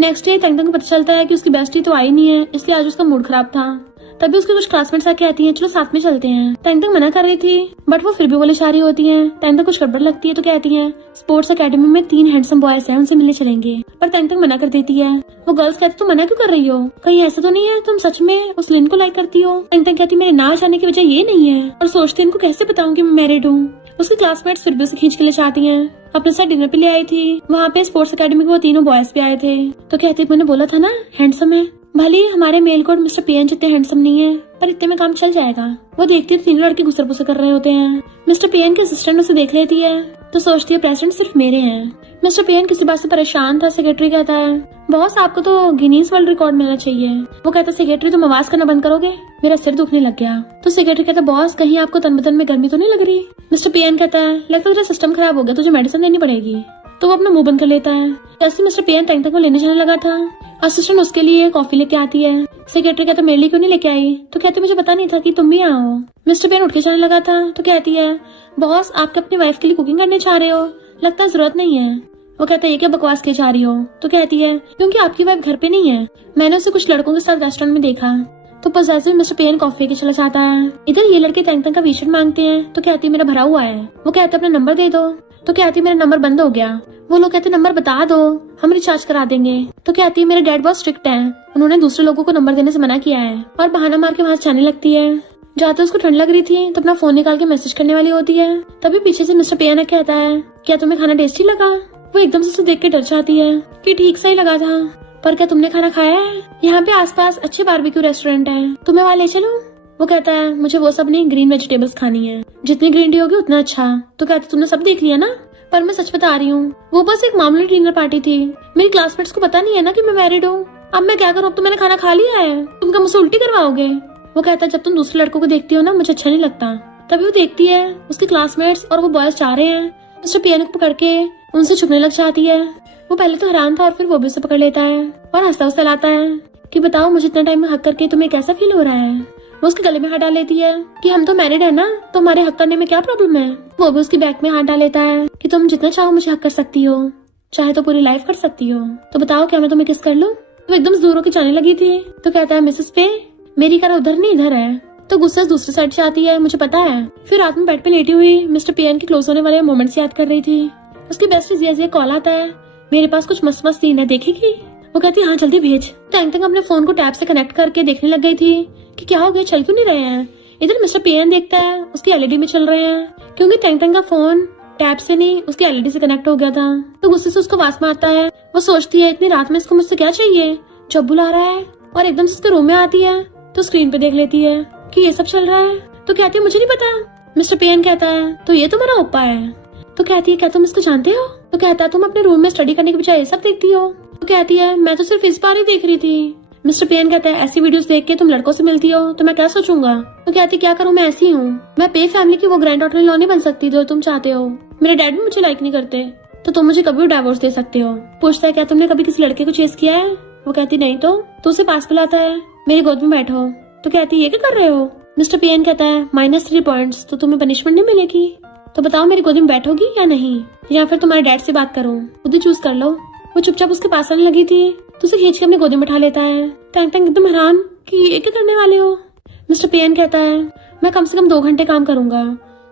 नेक्स्ट डे तेंग तेंग को पता चलता है कि उसकी बेस्टी तो आई नहीं है, इसलिए आज उसका मूड खराब था। तभी उसके कुछ क्लासमेट्स आके आती हैं, चलो साथ में चलते हैं। तेंग तेंग मना कर रही थी बट वो फिर भी बोले चाह होती हैं। तेंग तेंग कुछ गड़बड़ लगती है तो कहती है स्पोर्ट्स एकेडमी में 3 हैंडसम बॉयज हैं, उनसे मिलने चलेंगे। पर तेंग तेंग मना कर देती है। वो गर्ल्स कहती तुम मना क्यों कर रही हो, कहीं ऐसा तो नहीं है तुम सच में उस लिन को लाइक करती हो। तेंग तेंग कहती मेरे ना जाने की वजह ये नहीं है, और सोचती इनको कैसे बताऊं कि मैं मैरिड हूँ। उसकी क्लासमेट्स फिर भी उसे खींच के ले जाती हैं। अपने साथ डिनर पे ले आई थी, वहाँ पे स्पोर्ट्स एकेडमी के वो तीनों बॉयज भी आए थे। तो कहते मैंने बोला था ना हैंडसम है, भले ही हमारे मेल कोड मिस्टर पियान जितने हैंडसम नहीं है पर इतने में काम चल जाएगा। वो देखती है 3 लड़के घुसर पुसर कर रहे होते हैं। मिस्टर पियान के असिस्टेंट उसे देख लेती है तो सोचती है प्रेसिडेंट सिर्फ मेरे हैं। मिस्टर पियान किसी बात से परेशान था। सेक्रेटरी कहता है बॉस आपको तो गिनीज वर्ल्ड रिकॉर्ड मिलना चाहिए। वो कहता है सेक्रेटरी तुम आवाज करना बंद करोगे, मेरा सिर दुखने लग गया। तो सेक्रेटरी कहता है बॉस कहीं आपको तन बदन में गर्मी तो नहीं लग रही। मिस्टर पियान कहता है लगता है तेरा सिस्टम खराब हो गया, तुझे मेडिसिन लेनी पड़ेगी। तो वो अपना मुंह बंद कर लेता है। जैसे मिस्टर पियान तेंग तेंग को लेने जाने लगा था, असिस्टेंट उसके लिए कॉफी लेके आती है। सेक्रेटरी कहता मेरे लिए क्यों नहीं लेके आई। तो कहती मुझे पता नहीं था कि तुम भी आओ। मिस्टर पियान उठ के जाने लगा था तो कहती है बॉस आप अपनी वाइफ के लिए कुकिंग करने चाह रहे हो, लगता है जरूरत नहीं है। वो कहता है ये क्या बकवास के जा रही हो। तो कहती है क्योंकि आपकी वाइफ घर पे नहीं है, मैंने उसे कुछ लड़कों के साथ रेस्टोरेंट में देखा। तो पॉसेसिव मिस्टर पेन कॉफी के चला जाता है। इधर ये लड़के टैंग टैंग का वी-शर्ट मांगते हैं तो कहती है मेरा भरा हुआ है। वो कहते अपना नंबर दे दो तो कहती मेरा नंबर बंद हो गया। वो लोग कहते नंबर बता दो हम रिचार्ज करा देंगे। तो कहती है मेरे डैड बहुत स्ट्रिक्ट है, उन्होंने दूसरे लोगों को नंबर देने से मना किया है। और बहाना मार के वहाँ जाने लगती है। जाते उसको ठंड लग रही थी तो अपना फोन निकाल के मैसेज करने वाली होती है। तभी पीछे से मिस्टर पेन कहता है क्या तुम्हें खाना टेस्टी लगा। वो एकदम से उसे देख के डर जाती है कि ठीक सही लगा था, पर क्या तुमने खाना खाया है? यहाँ पे आसपास अच्छे बारबेक्यू रेस्टोरेंट है, तुम्हें वहाँ ले चलूं? वो कहता है मुझे वो सब नहीं, ग्रीन वेजिटेबल्स खानी है, जितनी ग्रीन टी होगी उतना अच्छा। तो कहते तुमने सब देख लिया ना? पर मैं सच बता रही हूँ, वो बस एक मामूली डिनर पार्टी थी। मेरी क्लासमेट्स को पता नहीं है ना कि मैं मैरिड हूँ। अब मैं क्या करूँ, अब तो मैंने खाना खा लिया है, तुम क्या मुझसे उल्टी करवाओगे? वो कहता है जब तुम दूसरे लड़कों को देखती हो ना मुझे अच्छा नहीं लगता। तभी वो देखती है उसके क्लासमेट्स और वो बॉयज जा रहे हैं। मिस्टर पियानो को पकड़ के उनसे छुपने लग जाती है। वो पहले तो हैरान था और फिर वो भी उसे पकड़ लेता है और हंसता हंसता लाता है कि बताओ मुझे इतना टाइम में हक करके तुम्हें कैसा फील हो रहा है। वो उसके गले में हाथ डाल लेती है कि हम तो मैरिड है ना, तो हमारे हक करने में क्या प्रॉब्लम है। वो भी उसकी बैक में हाथ डाल लेता है कि तुम जितना चाहो मुझे हक कर सकती हो, चाहे तो पूरी लाइफ कर सकती हो। तो बताओ क्या मैं तुम्हें किस कर लूं? वो एकदम दूर होकर जाने लगी थी तो कहता है मिसेस पे मेरी कार उधर नहीं इधर है। तो गुस्सा दूसरी साइड से आती है, मुझे पता है। फिर रात में बेड पे लेटी हुई मिस्टर पियान के क्लोज होने वाले मोमेंट्स याद कर रही थी। उसकी बेस्ट जिया कॉल आता है, मेरे पास कुछ मस्त मस्त सीन है, देखेगी? वो कहती है हाँ जल्दी भेज। टैंग टैंग अपने फोन को टैब से कनेक्ट करके देखने लग गई थी कि क्या हो गया, चल क्यों नहीं रहे हैं। इधर मिस्टर पियान देखता है उसकी एलईडी में चल रहे हैं, क्योंकि टैंग टैंग का फोन टैब से नहीं उसकी एलईडी से कनेक्ट हो गया था। तो गुस्से से उसको आवाज मारता है। वो सोचती है इतनी रात में इसको मुझसे क्या चाहिए, जब बुला रहा है। और एकदम से उसके रूम में आती है तो स्क्रीन पे देख लेती है कि ये सब चल रहा है। तो कहती है मुझे नहीं पता। मिस्टर पियान कहता है तो ये तुम्हारा ओप्पा है। तो कहती है क्या तुम इसको जानते हो? तो कहता है तुम अपने रूम में स्टडी करने के बजाय ये सब देखती हो। तो कहती है मैं तो सिर्फ इस बार ही देख रही थी। मिस्टर पियान कहता है ऐसी वीडियोस देख के तुम लड़कों से मिलती हो तो मैं क्या सोचूंगा। तो कहती क्या करूँ, मैं ऐसी हूँ, मैं पे फैमिली की वो ग्रैंड डॉटर इन लॉ नहीं बन सकती जो तुम चाहते हो। मेरे डैड भी मुझे लाइक नहीं करते, तो तुम मुझे कभी डाइवोर्स दे सकते हो। पूछता है क्या तुमने कभी किसी लड़के को चेस किया है? वो कहती नहीं। तो उसे पास बुलाता है, मेरी गोद में बैठो। तो कहती ये क्या कर रहे हो? मिस्टर पियान कहता है -3 पॉइंट्स, तो तुम्हें पनिशमेंट नहीं मिलेगी। तो बताओ मेरी गोदी में बैठोगी या नहीं, या फिर तुम्हारे डैड से बात करूं, खुद ही चूज कर लो। वो चुपचाप उसके पास आने लगी थी तो उसे खींच के अपनी गोदी में उठा लेता है। टैंग टैंग एकदम हैरान कि ये क्या करने वाले हो। मिस्टर पियान कहता है मैं कम से कम 2 घंटे काम करूंगा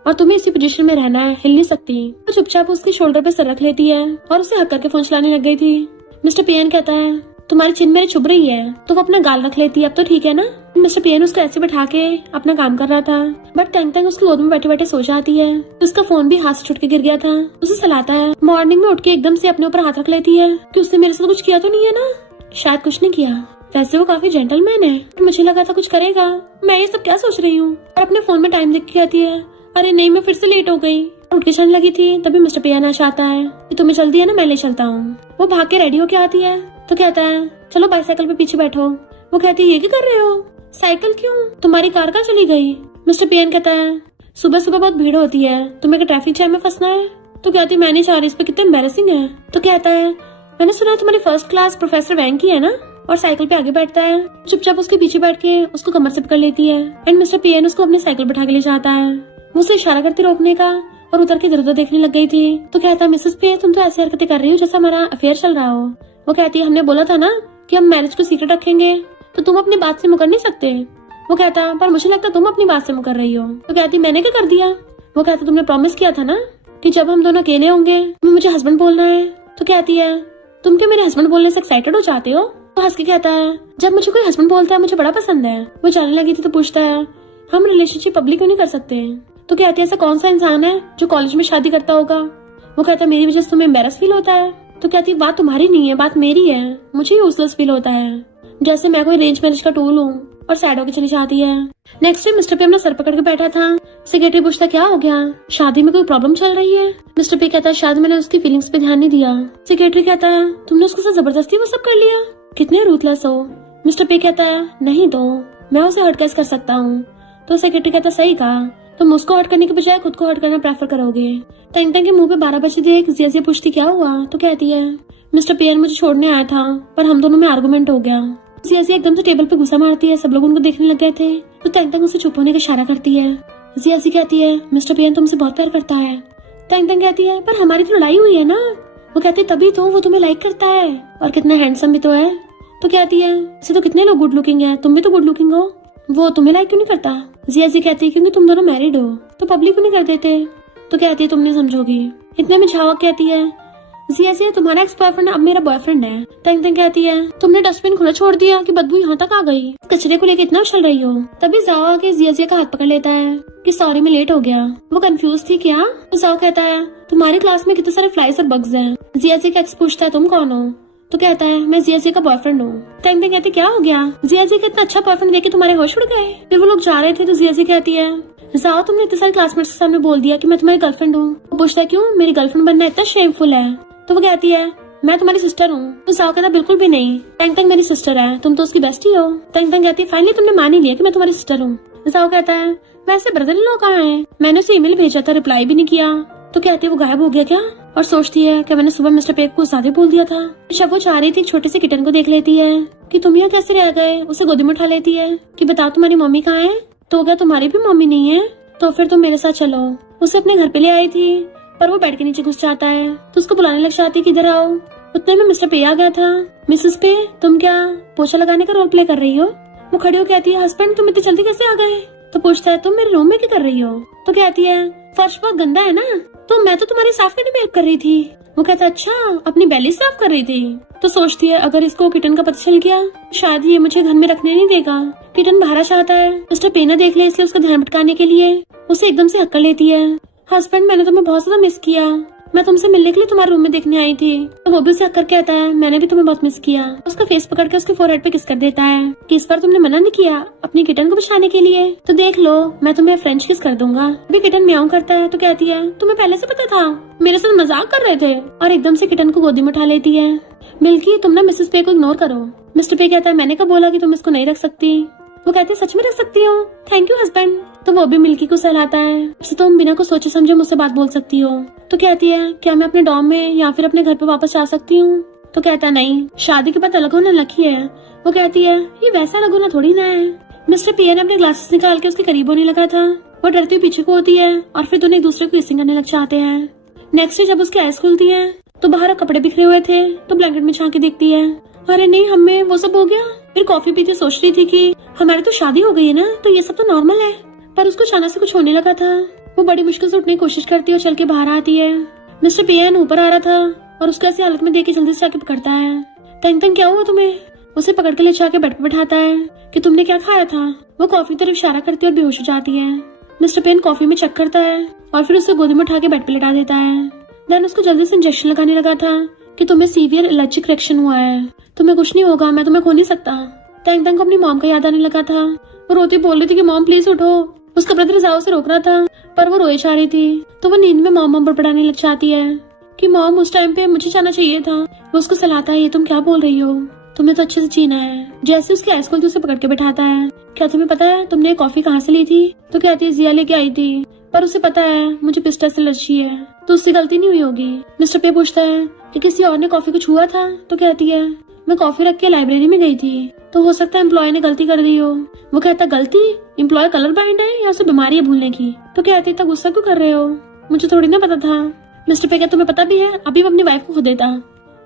और तुम्हें इसी पोजीशन में रहना है, हिल नहीं सकती। तो चुपचाप उसके शोल्डर पे सर रख लेती है और उसे हक करके फोन चलाने लग गई थी। मिस्टर पियान कहता है तुम्हारी चिन मेरे चुभ रही है, तो वो अपना गाल रख लेती है, अब तो ठीक है ना। मिस्टर पियान उसको ऐसे बैठा के अपना काम कर रहा था, बट टैंग टैंग उसकी गोद में बैठे बैठे सो जाती है। उसका फोन भी हाथ से छूट के गिर गया था। उसे सहलाता है। मॉर्निंग में उठ के एकदम से अपने ऊपर हाथ रख लेती है कि उसने मेरे साथ कुछ किया तो नहीं है ना। शायद कुछ नहीं किया, वैसे वो काफी जेंटलमैन है, मुझे लगा था कुछ करेगा। मैं ये सब क्या सोच रही हूँ। और अपने फोन में टाइम देख के कहती है अरे नहीं मैं फिर से लेट हो गई। उठ के चलने लगी थी तभी मिस्टर पियान आता है कि तुम्हें जल्दी है ना, मैं ले चलता हूँ। वो भाग के रेडी होके आती है तो कहता है चलो बाइसाइकिल पे पीछे बैठो। वो कहती है ये क्या कर रहे हो, साइकिल क्यों, तुम्हारी कार कहाँ चली गई? मिस्टर पियान कहता है सुबह सुबह बहुत भीड़ होती है, तुम्हें क्या ट्रैफिक जैम में फंसना है? तो कहती मैं नहीं चाह रही, इस पे कितना एम्बैरेसिंग है। तो कहता है मैंने सुना है तुम्हारी फर्स्ट क्लास प्रोफेसर वैंग की है ना। और साइकिल पे आगे बैठता है, चुपचाप उसके पीछे बैठ के उसको कमर से पकड़ लेती है एंड मिस्टर पियान उसको अपनी साइकिल बैठा के ले जाता है। वो उसे इशारा करती रोकने का और उतर के इधर उधर देखने लग गई थी। तो कहता है मिसेस पे तुम तो ऐसी हरकतें कर रही हो जैसा हमारा अफेयर चल रहा हो। वो कहती है हमने बोला था ना कि हम मैरिज को सीक्रेट रखेंगे, तो तुम अपनी बात से मुकर नहीं सकते। वो कहता पर मुझे लगता तुम अपनी बात से मुकर रही हो। तो कहती मैंने क्या कर दिया? वो कहता तुमने प्रॉमिस किया था ना कि जब हम दोनों अकेले होंगे तुम्हें मुझे हस्बैंड बोलना है। तो कहती है तुम क्या मेरे हस्बैंड बोलने से एक्साइटेड हो जाते हो? तो हंस के कहता है जब मुझे कोई हस्बैंड बोलता है मुझे बड़ा पसंद है। वो जाने लगी थी तो पूछता है हम रिलेशनशिप पब्लिक क्यों नहीं कर सकते? तो कहती है ऐसा कौन सा इंसान है जो कॉलेज में शादी करता होगा? वो कहता है मेरी वजह से तुम्हें एम्बैरस फील होता है। तो कहती बात तुम्हारी नहीं है, बात मेरी है, मुझे यूजलेस फील होता है, जैसे मैं कोई अरेंज मैरिज का टूल हूँ। और सैड होकर चली जाती है। नेक्स्ट डे मिस्टर पे अपना सर पकड़ के बैठा था। सेक्रेटरी पूछता क्या हो गया, शादी में कोई प्रॉब्लम चल रही है? मिस्टर पे कहता है शायद मैंने उसकी फीलिंग्स पे ध्यान नहीं दिया। सेक्रेटरी कहता है तुमने उसके साथ जबरदस्ती वो सब कर लिया, कितने रूथलेस हो। मिस्टर पे कहता है नहीं तो मैं उसे हर्ट कैसे कर सकता हूँ। तो सेक्रेटरी कहता सही कहा, तुम उसको हर्ट करने के बजाय खुद को हर्ट करना प्रेफर करोगे। टैंग टैंग के मुंह पे 12 बजे देख जिया पूछती क्या हुआ। तो कहती है मिस्टर पियान मुझे छोड़ने आया था पर हम दोनों में आर्गुमेंट हो गया। जिया एकदम से टेबल पे घुसा मारती है, सब लोग उनको देखने लग गए थे। तो टैंग टैंग उसे चुप होने का इशारा करती है। जिया कहती है मिस्टर पियान तुमसे बहुत प्यार करता है। टैंग टैंग कहती है पर हमारी तो लड़ाई हुई है ना। वो कहती तभी तो वो तुम्हें लाइक करता है और कितना हैंडसम भी तो है। तो कहती है इसे तो कितने लोग गुड लुकिंग है, तुम भी तो गुड लुकिंग हो। वो तुम्हें लाइक क्यों नहीं करता? जिया जी कहती है क्योंकि तुम दोनों मैरिड हो, तो पब्लिक क्यों नहीं कर देते? तो कहती है तुम नहीं समझोगी। इतने में झावक कहती है जिया जी तुम्हारा एक्स बॉयफ्रेंड अब मेरा बॉयफ्रेंड है। तंग तंग कहती है तुमने डस्टबिन खुला छोड़ दिया कि बदबू यहाँ तक आ गई, कचरे को लेकर इतना उछल रही हो। तभी जाओ आके जिया जी का हाथ पकड़ लेता है कि सॉरी मैं लेट हो गया। वो कंफ्यूज थी क्या? तो जाओ कहता है तुम्हारी क्लास में कितने सारे फ्लाइज और बग्स हैं। जिया जी का एक्स पूछता है तुम कौन हो? तो कहता है मैं जिया जी का बॉयफ्रेंड हूँ। तंग तंग कहती क्या हो गया? जिया जी का इतना अच्छा बॉयफ्रेंड देख के तुम्हारे होश उड़ गए? फिर वो लोग जा रहे थे तो जिया जी कहती है जाओ तुमने इतने सारे क्लासमेट्स के सामने बोल दिया कि मैं तुम्हारी गर्लफ्रेंड हूँ। वो पूछता है क्यों, मेरी गर्लफ्रेंड बनना इतना शेमफुल है? तो वो कहती है मैं तुम्हारी सिस्टर हूँ। तो जाओ कहता बिल्कुल भी नहीं, तंग तंग मेरी सिस्टर है, तुम तो उसकी बेस्टी हो। तंग तंग कहती है फाइनली तुमने मान ही लिया कि मैं तुम्हारी सिस्टर हूँ। जाओ कहता है वैसे ब्रदर इन लॉ कहाँ है? मैंने उसे ईमेल भेजा था, रिप्लाई भी नहीं किया। तो कहती है वो गायब हो गया क्या? और सोचती है कि मैंने सुबह मिस्टर पेक को ज्यादा बोल दिया था। जब वो चाह रही थी छोटे से किटन को देख लेती है कि तुम यहाँ कैसे रह गए। उसे गोदी में उठा लेती है कि बताओ तुम्हारी मम्मी कहाँ है? तो क्या तुम्हारी भी मम्मी नहीं है? तो फिर तुम मेरे साथ चलो। उसे अपने घर पे ले आई थी पर वो बेड के नीचे घुस जाता है तो उसको बुलाने लग जाती है कि इधर आओ। उतने में मिस्टर पे आ गया था। मिसेस पे तुम क्या पोछा लगाने का रोल प्ले कर रही हो? वो खड़ी हो कहती है हस्बैंड तुम इतनी जल्दी कैसे आ गए? तो पूछता है तुम मेरे रूम में क्या कर रही हो? तो कहती है फर्श बहुत गंदा है ना, तो मैं तो तुम्हारी साफ करने में हेल्प कर रही थी। वो कहता है अच्छा अपनी बेली साफ कर रही थी। तो सोचती है अगर इसको किटन का पता चल गया शायद ये मुझे घर में रखने नहीं देगा। किटन बाहर चाहता है मिस्टर पे ना देख ले, इसलिए उसका ध्यान भटकाने के लिए उसे एकदम से हक कर लेती है हस्बैंड मैंने तुम्हें बहुत ज्यादा मिस किया, मैं तुमसे मिलने के लिए तुम्हारे रूम में देखने आई थी। तो वो भी उसे हक कर कहता है मैंने भी तुम्हें बहुत मिस किया। उसका फेस पकड़ के उसके फोरहेड पे किस कर देता है कि इस बार तुमने मना नहीं किया अपनी किटन को बचाने के लिए, तो देख लो मैं तुम्हें फ्रेंच किस कर दूंगा। अभी किटन म्याऊं करता है तो कहती है तुम्हें पहले से पता था, मेरे साथ मजाक कर रहे थे। और एकदम से किटन को गोदी में उठा लेती है। मिल्की तुम ना मिसेस पे को इग्नोर करो। मिस्टर पे कहता है मैंने कब बोला कि तुम इसको नहीं रख सकती? वो कहती है सच में रख सकती हो, थैंक यू हस्बैंड। तो वो भी मिल्की को सहलाता है अब तुम बिना कुछ सोचे समझे मुझसे बात बोल सकती हो। तो कहती है क्या मैं अपने डॉम में या फिर अपने घर पे वापस आ सकती हूँ? तो कहता है नहीं, शादी के बाद अलग होना लकी है। वो कहती है ये वैसा अलग होना थोड़ी ना है। मिस्टर पियर ने अपने ग्लासेस निकाल के उसके करीब होने लगा था। वो डरती हुई पीछे को होती है और फिर दोनों एक दूसरे को किसिंग करने लग जाते हैं। नेक्स्ट डे जब उसकी आइज खुलती है तो बाहर कपड़े बिखरे हुए थे तो ब्लैंकेट में झांक के देखती है अरे नहीं हमें वो सब हो गया। फिर कॉफी पीते सोच रही थी कि हमारी तो शादी हो गई है ना, तो ये सब तो नॉर्मल है। पर उसको अचानक से कुछ होने लगा था। वो बड़ी मुश्किल से उठने की कोशिश करती है और चल के बाहर आती है। मिस्टर पियन ऊपर आ रहा था और उसको ऐसी हालत में देख के जल्दी से जाके पकड़ता है। तंग तंग क्या हुआ तुम्हें? उसे पकड़ के ले जाके बेड पे बैठाता है कि तुमने क्या खाया था? वो कॉफी की तरफ इशारा करती है और बेहोश हो जाती है। मिस्टर पियन कॉफी में चेक करता है और फिर उसे गोदी में उठा के बेड पे लेटा देता है। देन उसको जल्दी से इंजेक्शन लगाने लगा था कि तुम्हें सीवियर एलर्जिक रिएक्शन हुआ है, तुम्हें कुछ नहीं होगा, मैं तुम्हें खो नहीं सकता। तंग तंग को अपनी मॉम का याद आने लगा था। वो रोती बोल रही थी कि मॉम प्लीज उठो। उसका ब्रदर जाओ से रोक रहा था पर वो रोए जा रही थी। तो वो नींद में मॉम बड़बड़ाने लग जाती है कि मॉम उस टाइम पे मुझे जाना चाहिए था। वो उसको सहलाता है ये तुम क्या बोल रही हो, तुम्हें तो अच्छे से जीना है। जैसे उसकी आइस खोलती उसे पकड़ के बैठाता है क्या तुम्हें पता है तुमने कॉफी कहाँ से ली थी? तो कहती है जिया लेके आई थी, पर उसे पता है मुझे पिस्ता से एलर्जी है तो उससे गलती नहीं हुई होगी। मिस्टर पे पूछता है कि किसी और ने कॉफी को छुआ था? तो कहती है मैं कॉफी रख के लाइब्रेरी में गई थी, तो हो सकता है एम्प्लॉय ने गलती कर दी हो। वो कहता गलती? एम्प्लॉय कलर ब्लाइंड है या उसे बीमारी है भूलने की? तो कहती इतना गुस्सा क्यों कर रहे हो, मुझे थोड़ी ना पता था। मिस्टर पे कहता तुम्हें पता भी है, अभी मैं अपनी वाइफ को खो देता।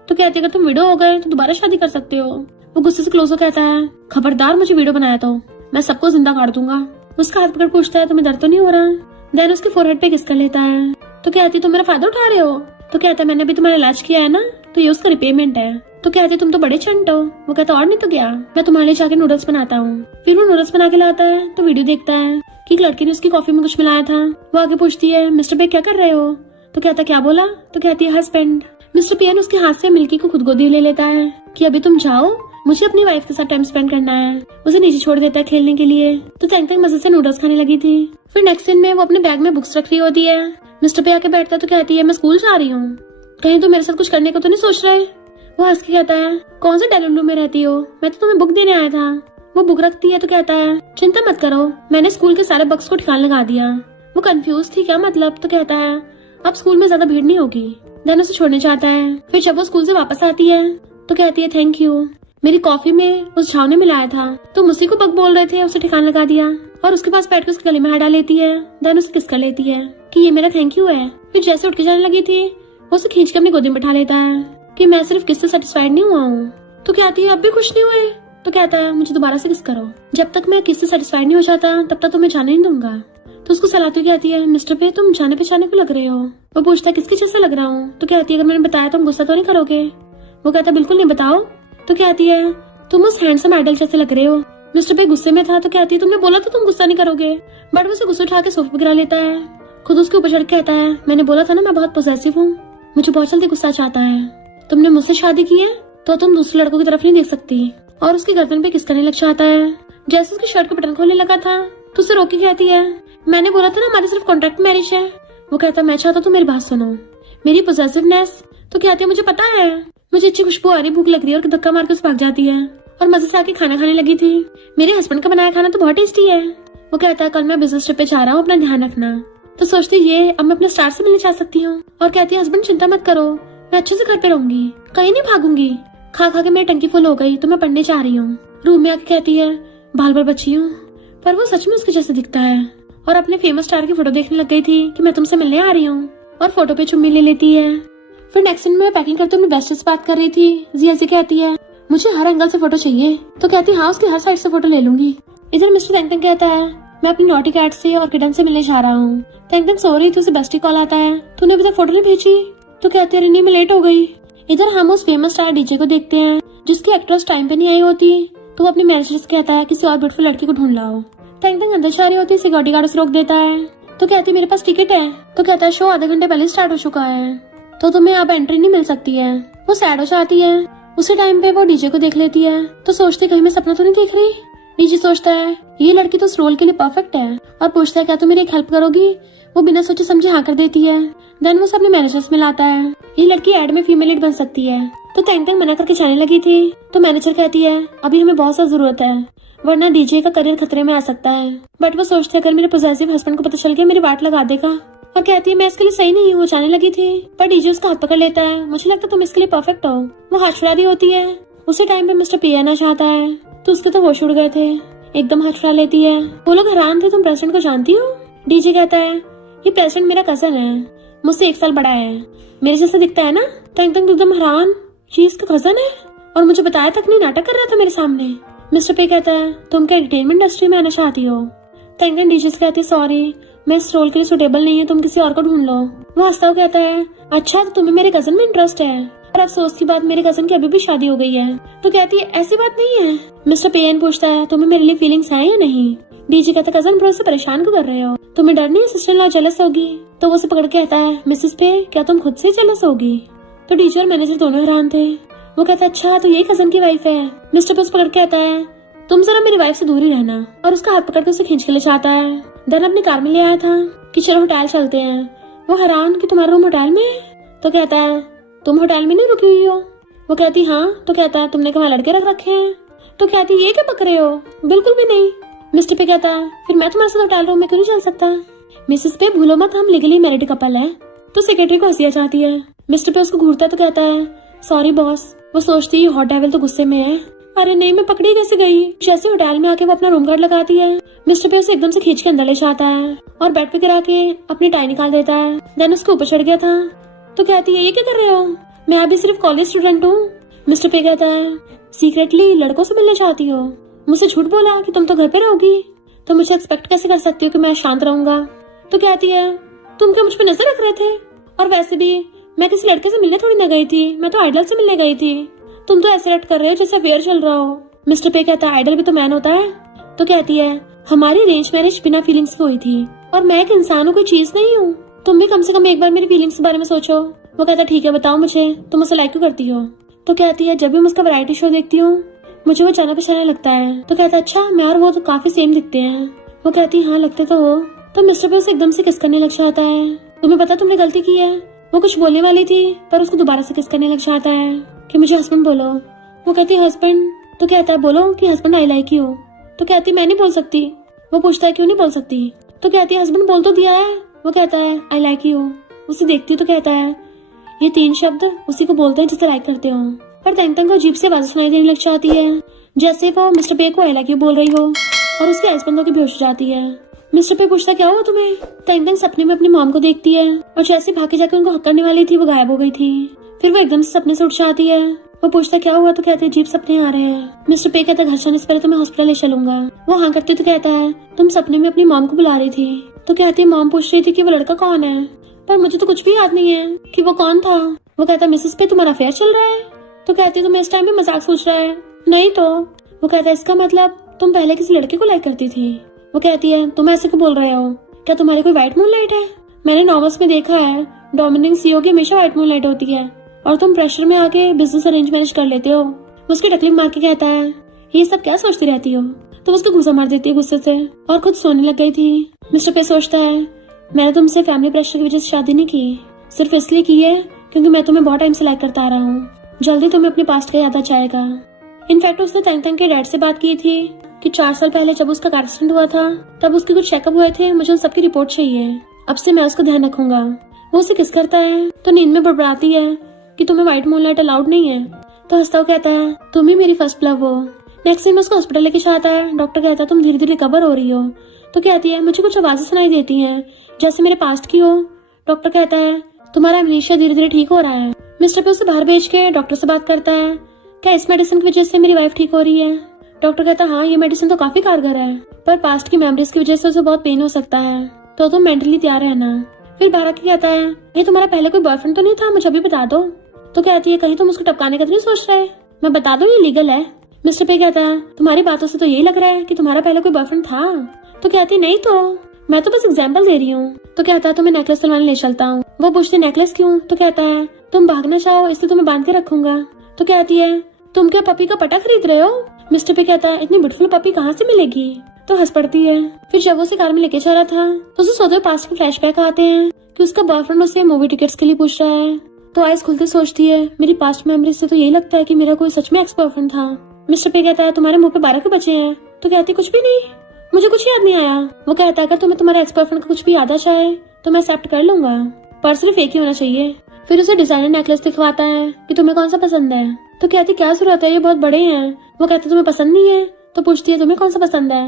तो कहती अगर तुम विडो हो गए तो दोबारा शादी कर सकते हो। वो गुस्से से क्लोज हो कहता है खबरदार मुझे वीडियो बनाया तो मैं सबको जिंदा काट दूंगा। उसका हाथ पकड़ पूछता है तुम्हें दर्द तो नहीं हो रहा? देन उसके फोरहेड पे किस कर लेता है। तो कहती तुम मेरा फायदा उठा रहे हो? तो कहता है मैंने अभी तुम्हारा इलाज किया है ना, तो ये उसका रिपेमेंट है। तो कहती तुम तो बड़े चंट हो। वो कहता और नहीं तो क्या, मैं तुम्हारे लिए जाके नूडल्स बनाता हूँ। फिर वो नूडल्स बना के लाता है तो वीडियो देखता है कि एक लड़की ने उसकी कॉफी में कुछ मिलाया था। वो आगे पूछती है मिस्टर पे क्या कर रहे हो? तो कहता क्या बोला? तो कहती है हस्बैंड। मिस्टर पियन उसके हाथ से मिल्की को खुद गोदी ले लेता है कि अभी तुम जाओ, मुझे अपनी वाइफ के साथ टाइम स्पेंड करना है। उसे नीचे छोड़ देता है खेलने के लिए। तो तंग तंग मजे से नूडल्स खाने लगी थी। फिर नेक्स्ट दिन में वो अपने बैग में बुक्स रख रही होती है। मिस्टर पे आके बैठता तो कहती है मैं स्कूल जा रही हूँ, कहीं तो मेरे साथ कुछ करने को तो नहीं सोच रहे? वो हंस के कहता है कौन से डेलुंडू में रहती हो, मैं तो तुम्हें बुक देने आया था। वो बुक रखती है तो कहता है चिंता मत करो, मैंने स्कूल के सारे बक्स को ठिकाने लगा दिया। वो कंफ्यूज थी क्या मतलब? तो कहता है अब स्कूल में ज्यादा भीड़ नहीं होगी। देन उसे छोड़ने जाता है। फिर जब वो स्कूल से वापस आती है तो कहती है थैंक यू, मेरी कॉफी में उस झाव ने मिलाया था, तुम उसी को बग बोल रहे थे, उसे ठिकाना लगा दिया। और उसके पास बैठ कर उसके गले में हाथ डाल लेती है। देन उसे किस कर लेती है कि ये मेरा थैंक यू है। फिर जैसे उठ के जाने लगी थी वो उसे खींच के अपनी गोदी में बैठा लेता है कि मैं सिर्फ किससे सेटिस्फाइड नहीं हुआ हूँ। तो कहती है अब भी खुश नहीं हुए? तो कहता है मुझे दोबारा से किस करो, जब तक मैं किससे सेटिस्फाइड नहीं हो जाता तब तक तुम्हें जाने नहीं दूंगा। तो उसको सलाहती कहती है मिस्टर पे तुम जाने पहचाने को लग रहे हो। वो पूछता है किसके जैसे लग रहा हूँ। तो कहती है अगर मैंने बताया तुम गुस्सा तो नहीं करोगे। वो कहता है बिल्कुल नहीं, बताओ। तो कहती है तुम उस हैंडसम आइडल जैसे लग रहे हो। मिस्टर पे गुस्से में था तो कहती है तुमने बोला था तुम गुस्सा नहीं करोगे, बट वो उसे गुस्सा उठा के सोफे पर गिरा लेता है। खुद उसके ऊपर चढ़ के कहता है मैंने बोला था ना मैं बहुत पॉसेसिव हूँ, मुझे बहुत जल्दी गुस्सा चाहता है। तुमने मुझसे शादी की है तो तुम दूसरे लड़कों की तरफ नहीं देख सकती। और उसकी गर्दन पे किस करने लग जाता है। जैसे उसकी शर्ट को बटन खोलने लगा था तो उसे रोक के कहती है मैंने बोला था ना हमारी सिर्फ कॉन्ट्रैक्ट मैरिज है। वो कहता है मैं चाहता तू मेरी बात सुनो, मेरी पॉसेसिवनेस। तो कहती है मुझे पता है, मुझे अच्छी खुशबू आ रही, भूख लग रही है। और धक्का मार के उसे भाग जाती है और मजे से आके खाना खाने लगी थी। मेरे हस्बैंड का बनाया खाना तो बहुत टेस्टी है। वो कहता है कल मैं बिजनेस ट्रिप पे जा रहा हूँ, अपना ध्यान रखना। तो सोचती ये अब मैं अपने स्टार से मिलने जा सकती हूँ। और कहती है हस्बैंड चिंता मत करो, मैं अच्छे से घर पे रहूंगी, कहीं नहीं भागूंगी। खा खा के मेरी टंकी फुल हो गई तो मैं पढ़ने जा रही हूँ। रूम में आके कहती है बाल बाल बची हूँ, पर वो सच में उसके जैसे दिखता है। और अपने फेमस स्टार की फोटो देखने लग गई थी कि मैं तुमसे मिलने आ रही हूँ। और फोटो पे चुम्मी ले लेती है। फिर नेक्स्ट दिन में पैकिंग करते अपने बेस्ट से बात कर रही थी। जिया से कहती है मुझे हर एंगल से फोटो चाहिए। तो कहती है हाँ उसकी हर साइड से फोटो ले लूंगी। इधर मिस्टर तेंगतेंग कहता है मैं अपनी नॉटी कैट से और किटन से मिलने जा रहा हूँ। तेंगतेंग सो रही थी, उसे बेस्टी कॉल आता है तूने अभी तक फोटो नहीं भेजी। तो कहती है रिनी मैं लेट हो गई। इधर हम उस फेमस स्टार डीजे को देखते हैं जिसकी एक्ट्रेस टाइम पे नहीं आई होती। तो वो अपने मैनेजर से कहता है किसी और ब्यूटीफुल लड़की को ढूंढ लाओ। तेंगतेंग अंदर जा रही होती, सिक्योरिटी गार्ड उसे रोक देता है। तो कहती है मेरे पास टिकट है। तो कहता है शो आधे घंटे पहले स्टार्ट हो चुका है तो तुम्हें यहाँ पे एंट्री नहीं मिल सकती है। वो सैड हो जाती है। उसी टाइम पे वो डीजे को देख लेती है तो सोचती कहीं मैं सपना तो नहीं देख रही। डीजे सोचता है ये लड़की तो इस रोल के लिए परफेक्ट है और पूछता है क्या तुम मेरी एक हेल्प करोगी। वो बिना सोचे समझे हाँ कर देती है। देन वो अपने मैनेजर से मिलाता है ये लड़की एड में फीमेल लीड बन सकती है। तो तेंगतेंग मना करके जाने लगी थी तो मैनेजर कहती है अभी हमें बहुत सा जरूरत है वरना डीजे का करियर खतरे में आ सकता है। बट वो सोचते अगर मेरे पॉसेसिव हस्बैंड को पता चल गया मेरी वाट लगा देगा। और कहती है मैं इसके लिए सही नहीं हूँ, जाने लगी थी। पर डीजे उसका हाथ पकड़ लेता है, मुझे लगता तुम इसके लिए परफेक्ट हो। वो हाथ छुड़ा रही होती है। उसी टाइम पे मिस्टर पी आना चाहता है तो उसके तो होश उड़ गए थे। एकदम हाथ छुड़ा लेती है। वो लोग हैरान थे तुम प्रेसिडेंट को जानती हो। डीजे कहता है ये प्रेसिडेंट मेरा कजन है, मुझसे 1 साल बड़ा है, मेरे जैसा दिखता है ना। तेंगतेंग एकदम हैरान, ये इसका कजन है और मुझे बताया तक नहीं, नाटक कर रहा था मेरे सामने। मिस्टर पे कहता है तुम क्या एंटरटेनमेंट इंडस्ट्री में आना चाहती हो। तेंगतेंग डीजे से कहती है सॉरी मैं इस रोल के लिए सुटेबल नहीं है, तुम किसी और को ढूंढ लो। वो हंसता हुआ कहता है अच्छा तो तुम्हें मेरे कजन में इंटरेस्ट है। और अफसोस की बात मेरे कजन की अभी भी शादी हो गई है। तो कहती है ऐसी बात नहीं है। मिस्टर पेन पूछता है तुम्हें मेरे लिए फीलिंग्स है या नहीं। डीजे कहता है कजन ब्रो से परेशान क्यों कर रहे हो, तुम्हें डर नहीं है सिस्टर इन लॉ जेलस होगी। तो वो उसे पकड़ के कहता है मिसेस पे क्या तुम खुद से जेलस होगी। तो डीजे और मैनेजर दोनों हैरान थे। वो कहता है अच्छा तो ये कजन की वाइफ है। मिस्टर पे उसे पकड़ के कहता है तुम जरा मेरी वाइफ से दूर ही रहना। और उसका हाथ पकड़ के उसे खींच के ले जाता है। देन अपनी कार में ले आया था कि चलो होटल चलते हैं। वो हैरान कि तुम्हारा रूम होटल में है। तो कहता है तुम होटल में नहीं रुकी हुई हो। वो कहती हाँ। तो कहता है तुमने कहाँ लड़के रख रखे हैं। तो कहती ये क्या पक रहे हो, बिल्कुल भी नहीं। मिस्टर पे कहता है फिर मैं तुम्हारे साथ होटल रूम में क्यों नहीं चल सकता। मिसेस पे भूलो मत हम लीगली मैरिड कपल है। तो सेक्रेटरी को हंसी आ जाती है। मिस्टर पे उसको घूरता है तो कहता है सॉरी बॉस। वो सोचती है हॉट डेविल तो गुस्से में है। अरे नहीं मैं पकड़ी कैसे गई। जैसे होटल में आके वो अपना रूम गार्ड लगाती है। मिस्टर पे उसे एकदम से खींच के अंदर ले जाता है और बेड पे गिरा के अपनी टाई निकाल देता है। देन उसके ऊपर चढ़ गया था। तो कहती है ये क्या कर रहे हो, मैं अभी सिर्फ कॉलेज स्टूडेंट हूँ। मिस्टर पे कहता है सीक्रेटली लड़कों से मिलने चाहती हो, मुझसे झूठ बोला कि तुम तो घर पे रहोगी, तो मुझे एक्सपेक्ट कैसे कर सकती हो कि मैं शांत रहूंगा। तो कहती है तुम क्या मुझ पे नजर रख रहे थे, और वैसे भी मैं किसी लड़के से मिलने थोड़ी न गई थी, मैं तो आइडल से मिलने गई थी। तुम तो ऐसे एक्ट कर रहे हो जैसे अफेयर चल रहा हो। मिस्टर पे कहता है आइडल भी तो मैन होता है। तो कहती है हमारी अरेंज मैरिज बिना फीलिंग्स की हुई थी और मैं एक इंसान हूँ, कोई चीज नहीं हूँ। तुम भी कम से कम एक बार मेरी फीलिंग्स के बारे में सोचो। वो कहता ठीक है बताओ मुझे तुम उसे लाइक क्यों करती हो। तो कहती है जब भी मैं उसका वैरायटी शो देखती हूँ मुझे वो जाना पहचाना लगता है। तो कहता है अच्छा मैं और वो तो काफी सेम दिखते हैं। वो कहती है हाँ लगते तो हो। तो मिस्टर पे उसे एकदम से किस करने लग जाता है। तुम्हें पता तुमने गलती की है। वो कुछ बोलने वाली थी पर उसको दोबारा से किस करने लग जाता है कि मुझे हस्बैंड बोलो। वो कहती है हस्बैंड। तो कहता है बोलो कि हस्बैंड आई लाइक यू। तो कहती मैं नहीं बोल सकती। वो पूछता है क्यों नहीं बोल सकती। तो कहती है हस्बैंड बोल तो दिया है। वो कहता है आई लाइक यू। उसे देखती है तो कहता है ये 3 शब्द उसी को बोलते हैं जिसे लाइक करते हो। पर तेंगतेंग को अजीब से आवाज सुनाई देने लग जाती है जैसे वो मिस्टर पे को आई लाइक यू बोल रही हो, और उसकी आइस बंद होकर बेहोश हो जाती है। मिस्टर पे पूछता क्या हुआ तुम्हें। तेंगतेंग सपने में अपनी मॉम को देखती है और जैसे भाग के जाकर उनको हक करने वाली थी वो गायब हो गई थी। फिर वो एकदम से सपने से उठ जाती है वो पूछता क्या हुआ, तो कहते अजीब सपने आ रहे हैं। मिस्टर पे कहता घर जाने से पहले तुम्हें हॉस्पिटल ले चलूंगा। वो हाँ करती तो कहता है तुम सपने में अपनी मॉम को बुला रही थी। तो कहती मॉम पूछ रही थी कि वो लड़का कौन है, पर मुझे तो कुछ भी याद नहीं है कि वो कौन था। वो कहता मिसेस पे तुम्हारा अफेयर चल रहा है। तो कहती तुम्हें इस टाइम में मजाक सोच रहा है। नहीं तो। वो कहता है इसका मतलब तुम पहले किसी लड़के को लाइक करती थी। वो कहती है तुम ऐसे क्यों बोल रहे हो, क्या तुम्हारी कोई व्हाइट मूनलाइट है? मैंने नॉवेल्स में देखा है डोमिनिक सीईओ की हमेशा व्हाइट मूनलाइट होती है और तुम प्रेशर में आके बिजनेस अरेंज मैनेज कर लेते हो। उसकी टकली मार के कहता है ये सब क्या सोचती रहती हो। तो उसको गुस्सा मार देती है गुस्से से और खुद सोने लग गई थी। मिस्टर पे सोचता है मैंने तुमसे फैमिली प्रेशर की वजह से शादी नहीं की, सिर्फ इसलिए की है क्योंकि मैं तुम्हें बहुत टाइम से लाइक करता आ रहा हूँ। जल्दी तुम्हें अपने पास्ट का याद आ जाएगा। इनफैक्ट उसने तंग तंग के डैड से बात की थी कि 4 साल पहले जब उसका कार एक्सीडेंट हुआ था तब उसके कुछ चेकअप हुए थे, मुझे उन सबकी रिपोर्ट चाहिए। अब से मैं उसका ध्यान रखूंगा। वो उसे किस करता है तो नींद में बड़बड़ाती है कि तुम्हें व्हाइट मूनलाइट अलाउड नहीं है। तो हंसता हुआ कहता है तुम ही मेरी फर्स्ट लव हो। नेक्स्ट टाइम उसको हॉस्पिटल लेके जाता है। डॉक्टर कहता है तुम धीरे धीरे रिकवर हो रही हो। तो कहती है मुझे कुछ आवाजें सुनाई देती हैं जैसे मेरे पास्ट की हो। डॉक्टर कहता है तुम्हारा एमनेशिया धीरे धीरे ठीक हो रहा है। मिस्टर पे उसे बाहर भेज के डॉक्टर से बात करता है क्या इस मेडिसिन की वजह से मेरी वाइफ ठीक हो रही है। डॉक्टर कहता है हाँ ये मेडिसिन तो काफी कारगर है, पर पास्ट की मेमोरीज की वजह से उसे बहुत पेन हो सकता है, तो तुम मेंटली तैयार रहना। फिर बारह की कहता है ये तुम्हारा पहले कोई बॉयफ्रेंड तो नहीं था, मुझे अभी बता दो। तो कहती है कहीं तुम उसको टपकाने का तो नहीं सोच रहे, मैं बता दूं ये लीगल है। मिस्टर पे कहता है तुम्हारी बातों से तो यही लग रहा है कि तुम्हारा पहले कोई बॉयफ्रेंड था। तो कहती नहीं तो मैं तो बस एग्जाम्पल दे रही हूँ। तो कहता है तुम्हें नेकलेस सिलवाने ले चलता हूँ। वो पूछती नेकलेस क्यों। तो कहता है तुम भागना चाहो इसलिए तुम्हें बांध के रखूंगा। तो कहती है तुम क्या पपी का पटा खरीद रहे हो। मिस्टर पे कहता है इतनी ब्यूटीफुल पपी कहाँ से मिलेगी। तो हंस पड़ती है। फिर जब वो उसे कार में लेके जा रहा था तो उसे सोते पास्ट के फ्लैशबैक आते हैं कि उसका बॉयफ्रेंड उसे मूवी टिकट्स के लिए पूछ रहा है। तो आइस खुलते सोचती है मेरी पास्ट मेमोरीज से तो यही लगता है कि मेरा कोई सच में एक्स बॉयफ्रेंड था। मिस्टर पे कहता है तुम्हारे मुंह पे 12 के बचे हैं। तो कहती कुछ भी नहीं, मुझे कुछ याद नहीं आया। वो कहता है अगर तुम्हें तुम्हारे एक्स बॉयफ्रेंड का कुछ भी याद आ जाए तो मैं एक्सेप्ट कर लूंगा, पर सिर्फ एक ही होना चाहिए। फिर उसे डिजाइनर नेकलेस दिखवाता है कि तुम्हें कौन सा पसंद है। तो कहती क्या जरूरत है, ये बहुत बड़े हैं। वो कहता तुम्हें पसंद नहीं है। तो पूछती है तुम्हें कौन सा पसंद है।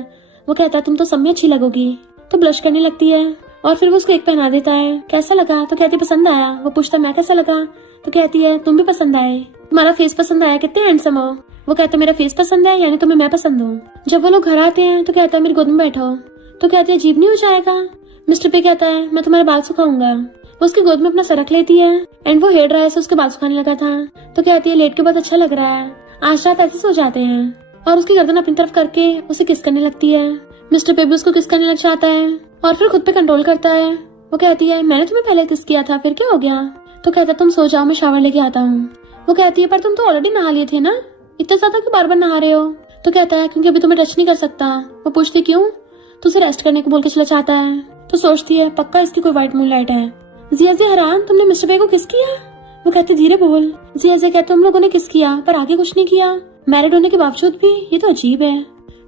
वो कहता है तुम तो सब में अच्छी लगोगी। तो ब्लश करने लगती है और फिर वो उसको एक पहना देता है। कैसा लगा। तो कहती पसंद आया। वो पूछता मैं कैसा लगा। तो कहती है तुम भी पसंद आए, तुम्हारा फेस पसंद आया, कितने हैंडसम हो। वो कहता मेरा फेस पसंद है यानी तुम्हें मैं पसंद हूँ। जब वो लोग घर आते हैं तो कहता है मेरी गोद में बैठो। तो कहती है अजीब नहीं हो जाएगा। मिस्टर पे कहता है मैं तुम्हारे बाल सुखाऊंगा। वो उसकी गोद में अपना सर रख लेती है एंड वो हेयर ड्रायर से उसके बाल सुखाने लगा था। तो कहती है लेट के बहुत अच्छा लग रहा है, आज रात ऐसे सो जाते हैं। और उसकी गर्दन अपनी तरफ करके उसे किस करने लगती है। मिस्टर पे भी उसको किस करने लग जाता है और फिर खुद पे कंट्रोल करता है। वो कहती है मैंने तुम्हें पहले किस किया था, फिर क्या हो गया। तो कहता तुम सो जाओ मैं शावर लेके आता हूँ। वो कहती है पर तुम तो ऑलरेडी नहा लिए थे ना, इतना ज्यादा क्यों बार बार नहा रहे हो। तो कहता है क्योंकि अभी तुम्हें टच नहीं कर सकता। वो पूछती क्यों। तो उसे रेस्ट करने को बोल के चला जाता है। तो सोचती है पक्का इसकी कोई व्हाइट मूनलाइट है। जिया जी हैरान तुमने मिस्टर पे को किस किया। वो कहते धीरे बोल। जिया जी कहते हम लोगों ने किस किया पर आगे कुछ नहीं किया, मैरिड होने के बावजूद भी, ये तो अजीब है।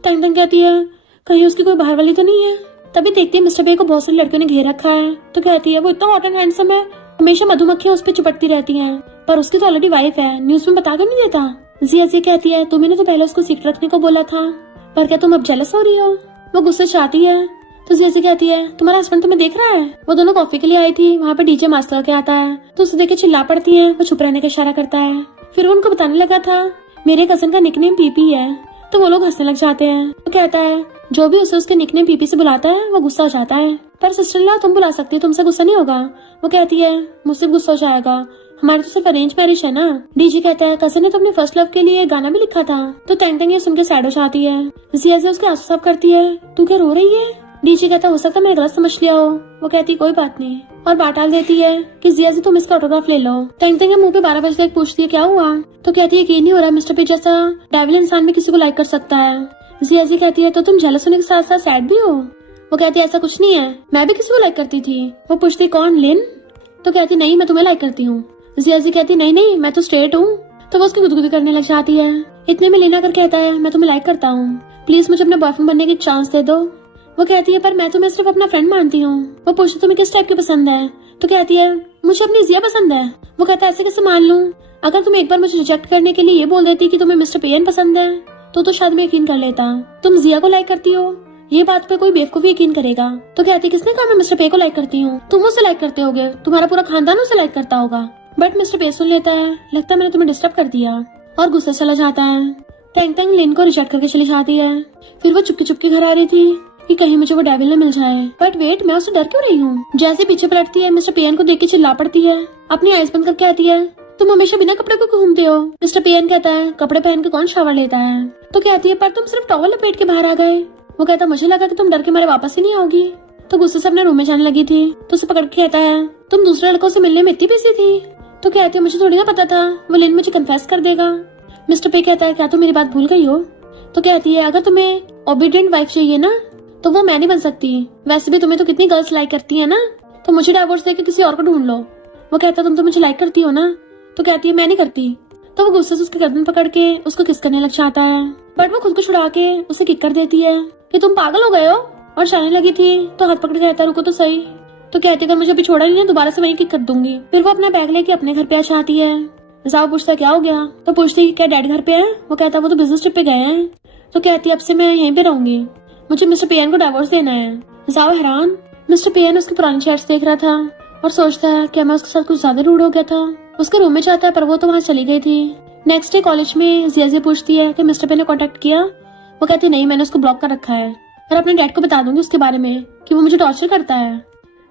तंग तंग कहती है कहीं उसकी कोई बाहर वाली तो नहीं है। तभी देखती है मिस्टर पे को बहुत सारी लड़कियों ने घेर रखा है। तो कहती है वो इतना हॉट एंड हैंडसम है, हमेशा मधुमक्खियां उस पर चिपटती रहती हैं, पर उसकी तो ऑलरेडी वाइफ है, न्यूज में बता कर नहीं देता। जिया जी कहती है तुम्हें तो पहले उसको सीक्रेट रखने को बोला था, पर क्या तुम अब जेलस हो रही हो। वो गुस्से से आती है। तो जिया जी कहती है तुम्हारा हस्बैंड तुम्हें देख रहा है। वो दोनों कॉफी के लिए आई थी, वहाँ पे डीजे मास्क लगा के आता है। तो उसे देख के चिल्ला पड़ती है। वो चुप रहने का इशारा करता है। फिर वो उनको बताने लगा था मेरे कजन का निकनेम पीपी है। तो वो लोग हंसने लग जाते हैं। वो कहता है जो भी उसे उसके निकनेम पीपी से बुलाता है वो गुस्सा हो जाता है, पर सिस्टर ला तुम बुला सकती हो, तुमसे गुस्सा नहीं होगा। वो कहती है मुझसे गुस्सा हो जाएगा, हमारी तो सिर्फ अरेंज मैरिज है ना। डीजी कहता है कजन ने तो अपने फर्स्ट लव के लिए गाना भी लिखा था। तो टैंग टैंग ये सुन के सैड हो जाती है। जिया जी उसके आंसू साफ करती है। तू क्या रो रही है। डीजी कहता हो सकता मैं गलत समझ लिया हो। वो कहती कोई बात नहीं और बात डाल देती है कि जिया जी तुम इसका ऑटोग्राफ ले लो। टैंग टैंग मुंह पे 12 बजे तक पूछती है क्या हुआ। तो कहती है कि नहीं हो रहा, मिस्टर पे जैसा डेविल इंसान भी किसी को लाइक कर सकता है। जिया जी कहती है तो तुम जेलस होने के साथ साथ सैड भी हो। वो कहती है ऐसा कुछ नहीं है, मैं भी किसी को लाइक करती थी। वो पूछती कौन, लिन। तो कहती नहीं मैं तुम्हें लाइक करती हूँ। जिया जी कहती नहीं नहीं मैं तो स्ट्रेट हूँ। तो वो उसकी गुदगुदी करने लग जाती है। इतने में लेना कर कहता है मैं तुम्हें लाइक करता हूँ, प्लीज मुझे अपने बॉयफ्रेंड बनने की चांस दे दो। वो कहती है पर मैं तुम्हें सिर्फ अपना फ्रेंड मानती हूँ। वो पूछती तुम्हें किस टाइप की पसंद है। तो कहती है मुझे अपनी जिया पसंद है। वो कहता है ऐसे कैसे मान लूँ, अगर तुम एक बार मुझे रिजेक्ट करने के लिए ये बोल देती कि तुम्हें मिस्टर पेयन पसंद है तो शायद मैं यकीन कर लेता। तुम जिया को लाइक करती हो, ये बात पे कोई बेवकूफ यकीन करेगा। तो कहती किसने कहा मैं मिस्टर पे को लाइक करती हूँ, तुम उसे लाइक करते होगे, तुम्हारा पूरा खानदान उसे लाइक करता होगा। बट मिस्टर पे सुन लेता है, लगता है मैंने तुम्हें डिस्टर्ब कर दिया, और गुस्से चला जाता है। टैंग टैंग लिन को रिजेक्ट करके चली जाती है। फिर वो चुपके चुपके घर आ रही थी कि कहीं मुझे वो डेविल न मिल जाए। बट वेट, मैं उससे डर क्यों रही हूँ? जैसे पीछे पलटती है, मिस्टर पेन को देख के चिल्ला पड़ती है, अपनी आईज बंद करके आती है, तुम हमेशा बिना कपड़े को घूमते हो। मिस्टर पेन कहता है, कपड़े पहन के कौन शावर लेता है? तो कहती है, पर तुम सिर्फ टॉवल लपेट के बाहर आ गए। वो कहता, मुझे लगा कि तुम डर के मारे वापस ही नहीं आओगी। तो गुस्से से अपने रूम में जाने लगी थी तो उसे पकड़ के कहता है, तुम दूसरे लड़कों से मिलने में इतनी बिजी थी? तो कहती है, मुझे थोड़ी ना पता था वो लिन मुझे कन्फेस कर देगा। मिस्टर पे कहता है, क्या तुम मेरी बात भूल गई हो? तो कहती है, अगर तुम्हें ओबीडिएंट वाइफ चाहिए ना तो वो मैं नहीं बन सकती। वैसे भी तुम्हें तो कितनी गर्ल्स लाइक करती है ना, तो मुझे डाइवोर्स देके किसी और को ढूंढ लो। वो कहता है, तुम तो मुझे लाइक करती हो ना? तो कहती है, मैं नहीं करती। तो वो गुस्से से उसके गर्दन पकड़ के उसको किस करने लग जाता है, बट वो खुद को छुड़ा के उसे किक कर देती है कि तुम पागल हो गए हो। और शाने लगी थी तो हाथ पकड़ के कहता, रुको तो सही। तो कहती है, अगर मुझे अभी छोड़ा नहीं है दोबारा से वहीं किक कर दूंगी। फिर वो अपना बैग लेके अपने घर पे आ जाती है। जाओ पूछता, क्या हो गया? तो पूछती, क्या डैड घर पे है? वो कहता, वो तो बिजनेस ट्रिप पे गए हैं। तो कहती, अब से मैं यहीं पे रहूंगी, मुझे मिस्टर पेन को डाइवोर्स देना है। जाओ हैरान, मिस्टर पेन उसकी पुरानी चैट्स देख रहा था और सोचता है कि मैं उसके साथ कुछ ज्यादा रूड हो गया था। उसके रूम में जाता है पर वो तो वहाँ चली गई थी। नेक्स्ट डे कॉलेज में जिया पूछती है कि मिस्टर पेन ने कॉन्टेक्ट किया। वो कहती, नहीं, मैंने उसको ब्लॉक कर रखा है और अपने डैड को बता दूंगी उसके बारे में कि वो मुझे टॉर्चर करता है।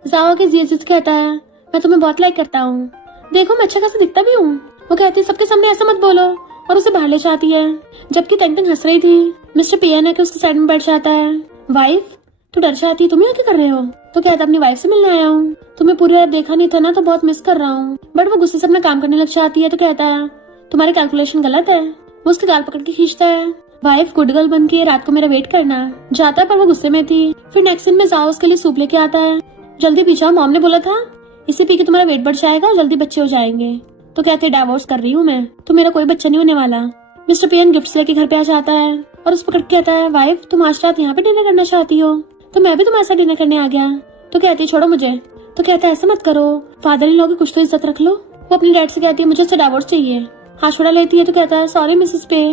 जाओ के जिया कहता है, मैं तुम्हें बहुत लाइक करता हूँ, देखो मैं अच्छा खासा दिखता भी हूँ। वो कहती है, सबके सामने ऐसा मत बोलो, और उसे बाहर ले जाती है। जबकि टैंग टैंग हंस रही थी, मिस्टर पेन है कि उसके साइड में बैठ जाता है। वाइफ, तू डर जाती है, तुम यहाँ क्या कर रहे हो? तो कहता, अपनी वाइफ से मिलने आया हूँ, तुम्हें पूरी रात देखा नहीं था ना तो बहुत मिस कर रहा हूँ। बट वो गुस्से से अपना काम करने लग जाती है। तो कहता है, तुम्हारी कैलकुलेशन गलत है। वो उसके गाल पकड़ के खींचता है। वाइफ, गुड गर्ल बन के रात को मेरा वेट करना। जाता है पर वो गुस्से में थी। फिर नेक्स्ट सीन में जाओ उसके लिए सूप लेके आता है। जल्दी पी जाओ, मॉम ने बोला था इसे पी के तुम्हारा वेट बढ़ जाएगा और जल्दी बच्चे हो जाएंगे। तो कहते, डाइवोर्स कर रही हूँ मैं, तो मेरा कोई बच्चा नहीं होने वाला। मिस्टर पेन गिफ्ट लेके घर पे आ जाता है और उस पकड़ के कहता है, वाइफ तुम आज रात यहाँ पे डिनर करना चाहती हो तो मैं भी तुम्हारे साथ डिनर करने आ गया। तो कहती, छोड़ो मुझे। तो कहता है, ऐसा मत करो, फादर इन लॉ की कुछ तो इज्जत रख लो। वो अपने डैड से कहती है, मुझे उससे डाइवोर्स चाहिए। हाथ छुड़ा लेती है। तो कहता है, सॉरी मिसेस पे,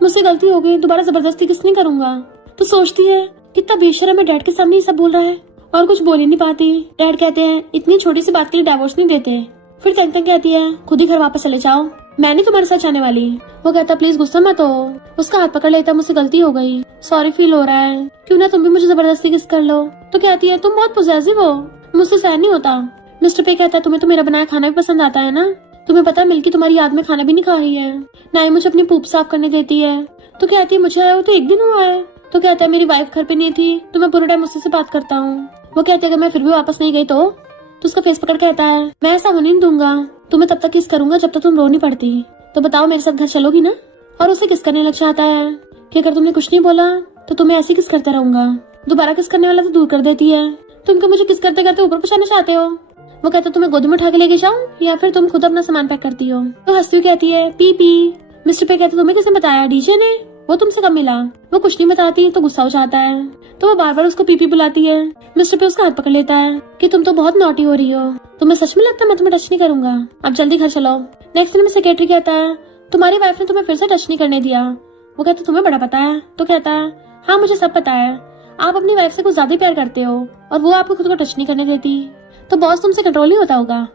मुझसे गलती हो गई, दोबारा जबरदस्ती किस नहीं करूंगा। तो सोचती है, कितना बेशर्म है, डैड के सामने ये सब बोल रहा है और कुछ बोल ही नहीं पाती। डैड कहते हैं, इतनी छोटी सी बात के लिए डाइवोर्स नहीं देते। फिर टैंग टैंग कहती है, खुद ही घर वापस चले जाओ, मैं नहीं तुम्हारे साथ जाने वाली। वो कहता, प्लीज गुस्सा मत हो। उसका हाथ पकड़ लेता, मुझसे गलती हो गई, सॉरी फील हो रहा है, क्यों ना तुम भी मुझे जबरदस्ती किस कर लो। तो कहती है, तुम बहुत पॉसेसिव हो, मुझसे सहन नहीं होता। मिस्टर पे कहता है, तुम्हें तो मेरा बनाया खाना भी पसंद आता है ना? तुम्हें पता है मिल्की तुम्हारी याद में खाना भी नहीं खा रही है, ना ही मुझे अपनी पूप साफ करने देती है। तो कहती है, मुझे आया वो तो एक दिन हुआ है। तो कहता है, मेरी वाइफ घर पे नहीं थी तो मैं पूरे टाइम उससे से बात करता हूँ। वो कहते हैं, अगर मैं फिर भी वापस नहीं गई तो उसका फेस पकड़ कहता है, मैं ऐसा होने नहीं दूंगा, तुम्हें तब तक किस करूंगा जब तक तुम रो नहीं पड़ती। तो बताओ मेरे साथ घर चलोगी ना? और उसे किस करने लग जाता है कि अगर तुमने कुछ नहीं बोला तो तुम्हें ऐसे किस करता रहूंगा। दोबारा किस करने वाला तो दूर कर देती है। तुम क्या मुझे किस करते करते ऊपर पहुंचाना चाहते हो? वो कहता, तुम्हें गोदी में उठा के लेके जाऊं या फिर तुम खुद अपना सामान पैक करती हो? तो हंसती हुई कहती है, पी पी। मिस्टर पे कहते, तुम्हें किसने बताया? डीजे ने। वो तुमसे कब मिला? वो कुछ नहीं बताती तो गुस्सा हो जाता है, तो वो बार बार उसको पीपी बुलाती है। मिस्टर पे उसका हाथ पकड़ लेता है कि तुम तो बहुत नॉटी हो रही हो, तुम्हें सच में लगता है मैं तुम्हें टच नहीं करूंगा, अब जल्दी घर चलो। नेक्स्ट दिन में सेक्रेटरी कहता है, तुम्हारी वाइफ ने तुम्हें फिर से टच नहीं करने दिया। वो कहता, तुम्हें बड़ा पता है? तो कहता है, हाँ मुझे सब पता है, आप अपनी वाइफ से कुछ ज्यादा ही प्यार करते हो और वो आपको खुद को टच नहीं करने देती, तो बॉस तुमसे कंट्रोल नहीं होता होगा।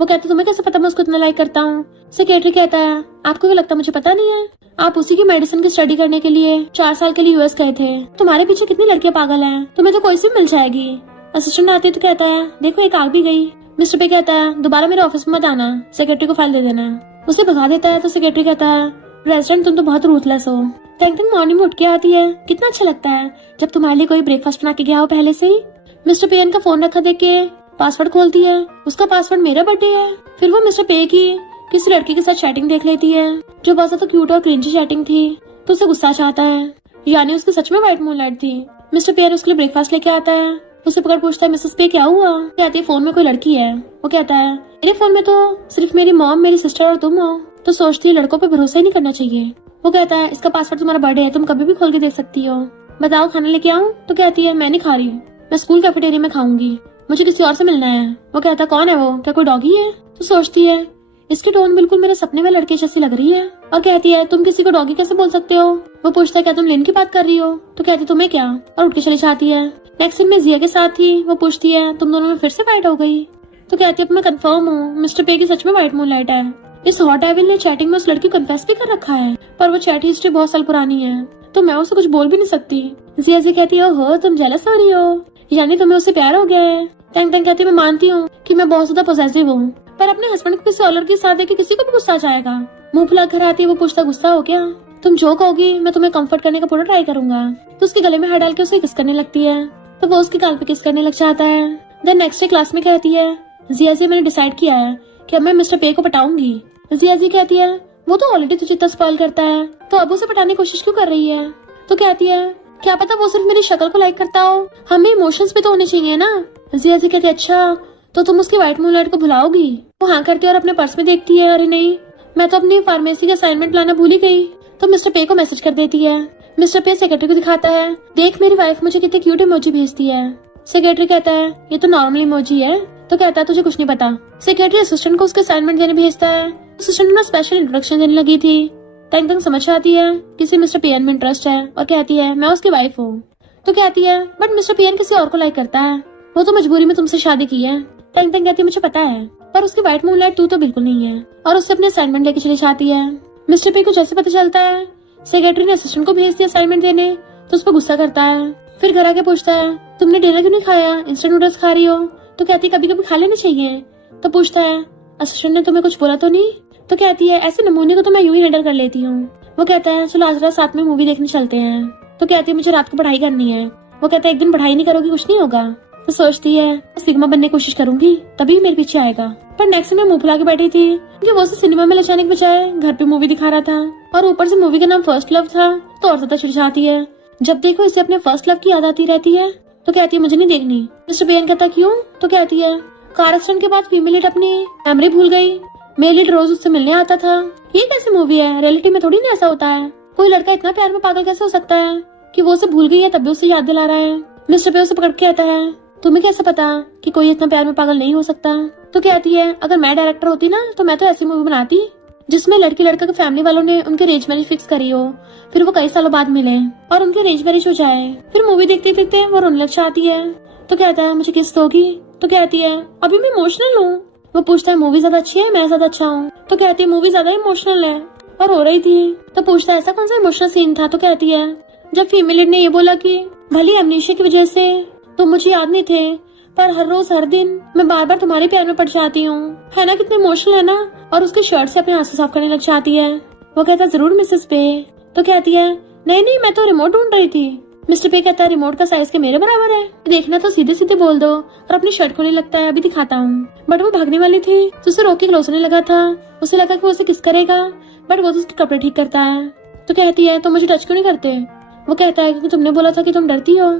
वो कहते, तुम्हें कैसे पता मैं उसको इतना लाइक करता हूँ? सेक्रेटरी कहता है, आपको क्या लगता मुझे पता नहीं है? आप उसी की मेडिसिन की स्टडी करने के लिए 4 साल के लिए यूएस गए थे, तुम्हारे पीछे कितनी लड़कियां पागल हैं, तुम्हें तो कोई सी मिल जाएगी। असिस्टेंट आती तो कहता है, देखो एक आग भी गई। मिस्टर पे कहता है, दोबारा मेरे ऑफिस में मत आना, सेक्रेटरी को फाइल दे देना। उसे भगा देता है। तो सेक्रेटरी कहता है, प्रेसिडेंट तुम तो बहुत रूथलेस हो। टैंग टैंग मॉर्निंग में उठ के आती है, कितना अच्छा लगता है जब तुम्हारे लिए कोई ब्रेकफास्ट बना के गया हो पहले से ही। मिस्टर पेन का फोन रखा देख के पासवर्ड खोलती है, उसका पासवर्ड मेरा बर्थडे है। फिर वो मिस्टर पे की किसी लड़की के साथ चैटिंग देख लेती है जो बहुत ज्यादा क्यूट और क्रिंजी चैटिंग थी, तो उसे गुस्सा चाहता है, यानी उसकी सच में व्हाइट मूनलाइट थी। मिस्टर पेयर उसके लिए ब्रेकफास्ट लेके आता है। उसे पकड़ पूछता है, मिसेस पे क्या हुआ? कहती है, फोन में कोई लड़की है। वो कहता है, मेरे फोन में तो सिर्फ मेरी मॉम, मेरी सिस्टर और तुम हो। तो सोचती है लड़कों पे भरोसा ही नहीं करना चाहिए। वो कहता है, इसका पासवर्ड तुम्हारा बर्थडे है, तुम कभी भी खोल के देख सकती हो, बताओ खाना लेके आऊं? तो कहती है, मैं नहीं खा रही, मैं स्कूल कैफेटेरिया में खाऊंगी, मुझे किसी और से मिलना है। वो कहता है, कौन है वो? क्या कोई डॉगी है? तो सोचती है, इसकी टोन बिल्कुल मेरे सपने में लड़के जैसी लग रही है, और कहती है, तुम किसी को डॉगी कैसे बोल सकते हो? वो पूछता है, क्या तुम लिन की बात कर रही हो? तो कहती है, तुम्हें क्या? और उठ के चली जाती है। नेक्स्ट सीन में जिया के साथ थी। वो पूछती है, तुम दोनों में फिर से फाइट हो गई? तो कहती है अब मैं कंफर्म हूँ, मिस्टर पे की सच में व्हाइट मूनलाइट है। इस हॉट डेविल ने चैटिंग में उस लड़की को कन्फेस भी कर रखा है, पर वो चैट हिस्ट्री बहुत साल पुरानी है, तो मैं उसे कुछ बोल भी नहीं सकती। जिया जी कहती है ओहो तुम जेलस हो रही हो, यानी तुम्हें उससे प्यार हो गया है। टैंग टैंग कहती है मैं मानती हूँ कि मैं बहुत ज्यादा पॉसेसिव हूँ, पर अपने हस्बैंड को किसी और लड़की के साथ देख के किसी को भी गुस्सा आ जाएगा। मुंह फुला घर आती है वो पूछता गुस्सा हो क्या, तुम जो कहोगी मैं तुम्हें कंफर्ट करने का पूरा ट्राई करूंगा। तो उसके गले में हाथ डाल के उसे किस करने लगती है, तो वो उसके गाल पे किस करने लग जाता है। देन नेक्स्ट डे क्लास में कहती है जिया जी मैंने डिसाइड किया है कि अब मैं मिस्टर पे को पटाऊंगी। जिया जी कहती है वो तो ऑलरेडी तुझे इतना स्पॉइल करता है, तो अब उसे पटाने की कोशिश क्यों कर रही है। तो कहती है क्या पता वो सिर्फ मेरी शक्ल को लाइक करता हो, हमें इमोशंस पे तो होने चाहिए ना। जिया जी कहती है अच्छा तो तुम उसकी व्हाइट मूनलाइट को भुलाओगी। वो हाँ करती है और अपने पर्स में देखती है, अरे नहीं मैं तो अपनी फार्मेसी का असाइनमेंट लाना भूल ही गई। तो मिस्टर पे को मैसेज कर देती है। मिस्टर पे सेक्रेटरी को दिखाता है, देख मेरी वाइफ मुझे कितने क्यूट इमोजी भेजती है। सेक्रेटरी कहता है ये तो नॉर्मल इमोजी है। तो कहता है तुझे कुछ नहीं पता। सेक्रेटरी असिस्टेंट को उसके असाइनमेंट देने भेजता है। असिस्टेंट ने स्पेशल इंट्रोडक्शन देने लगी थी। टैंग टैंग समझ आती है किसी मिस्टर पेन में इंटरेस्ट है और कहती है मैं उसकी वाइफ हूँ। तो कहती है बट मिस्टर पेन किसी और को लाइक करता है, वो तो मजबूरी में तुमसे शादी की है। टैंग टैंग कहती है मुझे पता है, पर उसकी व्हाइट मूनलाइट तू तो बिल्कुल नहीं है, और उससे अपने असाइनमेंट लेके चली जाती है। मिस्टर पे को जैसे पता चलता है सेक्रेटरी ने असिस्टेंट को भेज दिया असाइनमेंट देने, तो उस पर गुस्सा करता है। फिर घर आके पूछता है तुमने डिनर क्यों नहीं खाया, इंस्टेंट नूडल्स खा रही हो। तो कहती है कभी कभी खा लेने चाहिए। तो पूछता है असिस्टेंट ने तुम्हें कुछ बोला तो नहीं। तो कहती है ऐसे नमूने को तो मैं यूं ही हैंडल कर लेती हूँ। वो कहता है चलो आज रात साथ में मूवी देखने चलते हैं। तो कहती है मुझे रात को पढ़ाई करनी है। वो कहता है एक दिन पढ़ाई नहीं करोगी कुछ नहीं होगा। तो सोचती है सिग्मा बनने की कोशिश करूंगी तभी मेरे पीछे आएगा। पर नेक्स्ट में मुंह फुला के बैठी थी कि वो उसे सिनेमा में ले जाने के बजाय घर पे मूवी दिखा रहा था, और ऊपर से मूवी का नाम फर्स्ट लव था, तो और ज्यादा चिढ़ जाती है। जब देखो इसे अपने फर्स्ट लव की याद आती रहती है। तो कहती है मुझे नहीं देखनी। मिस्टर बेन कहता क्यों। तो कहती है कार एक्सीडेंट के बाद फीमेल लीड अपनी मेमोरी भूल गई, मेल लीड रोज उससे मिलने आता था। ये कैसी मूवी है, रियलिटी में थोड़ी नहीं ऐसा होता है। कोई लड़का इतना प्यार में पागल कैसे हो सकता है कि वो उसे भूल गई है तब भी उसे याद दिला रहा है। मिस्टर पे उसे पकड़ के कहता है तुम्हें कैसे पता कि कोई इतना प्यार में पागल नहीं हो सकता। तो कहती है अगर मैं डायरेक्टर होती ना तो मैं तो ऐसी मूवी बनाती जिसमें लड़की लड़का के फैमिली वालों ने उनके अरेंज मैरिज फिक्स करी हो, फिर वो कई सालों बाद मिले और उनके अरेंज मैरिज हो जाए। फिर मूवी देखते देखते वो रोने लग जाती है। तो कहता है मुझे किस दोगी। तो कहती है अभी मैं इमोशनल हूँ। वो पूछता है मूवी ज्यादा अच्छी है मैं ज्यादा अच्छा हूँ। तो कहती है मूवी ज्यादा इमोशनल है और हो रही थी। तो पूछता है ऐसा कौन सा इमोशनल सीन था। तो कहती है जब फीमेल लीड ने ये बोला कि भली अमनीशिया की वजह से तुम मुझे याद नहीं थे, पर हर रोज हर दिन मैं बार बार तुम्हारे प्यार में पड़ जाती हूँ, है ना कितने इमोशनल है ना। और उसके शर्ट से अपने आंसू साफ करने लग जाती है। वो कहता है जरूर मिसेस पे। तो कहती है नहीं नहीं मैं तो रिमोट ढूंढ रही थी। मिस्टर पे कहता है रिमोट का साइज के मेरे बराबर है, देखना तो सीधे सीधे बोल दो। और अपनी शर्ट खोलने लगता है अभी दिखाता हूँ। बट वो भागने वाली थी तो उसे रोक के क्लोज होने लगा था। उसे लगा कि वो उसे किस करेगा, बट वो तो उसके कपड़े ठीक करता है। तो कहती है तो मुझे टच क्यों नहीं करते। वो कहता है क्योंकि तुमने बोला था कि तुम डरती हो।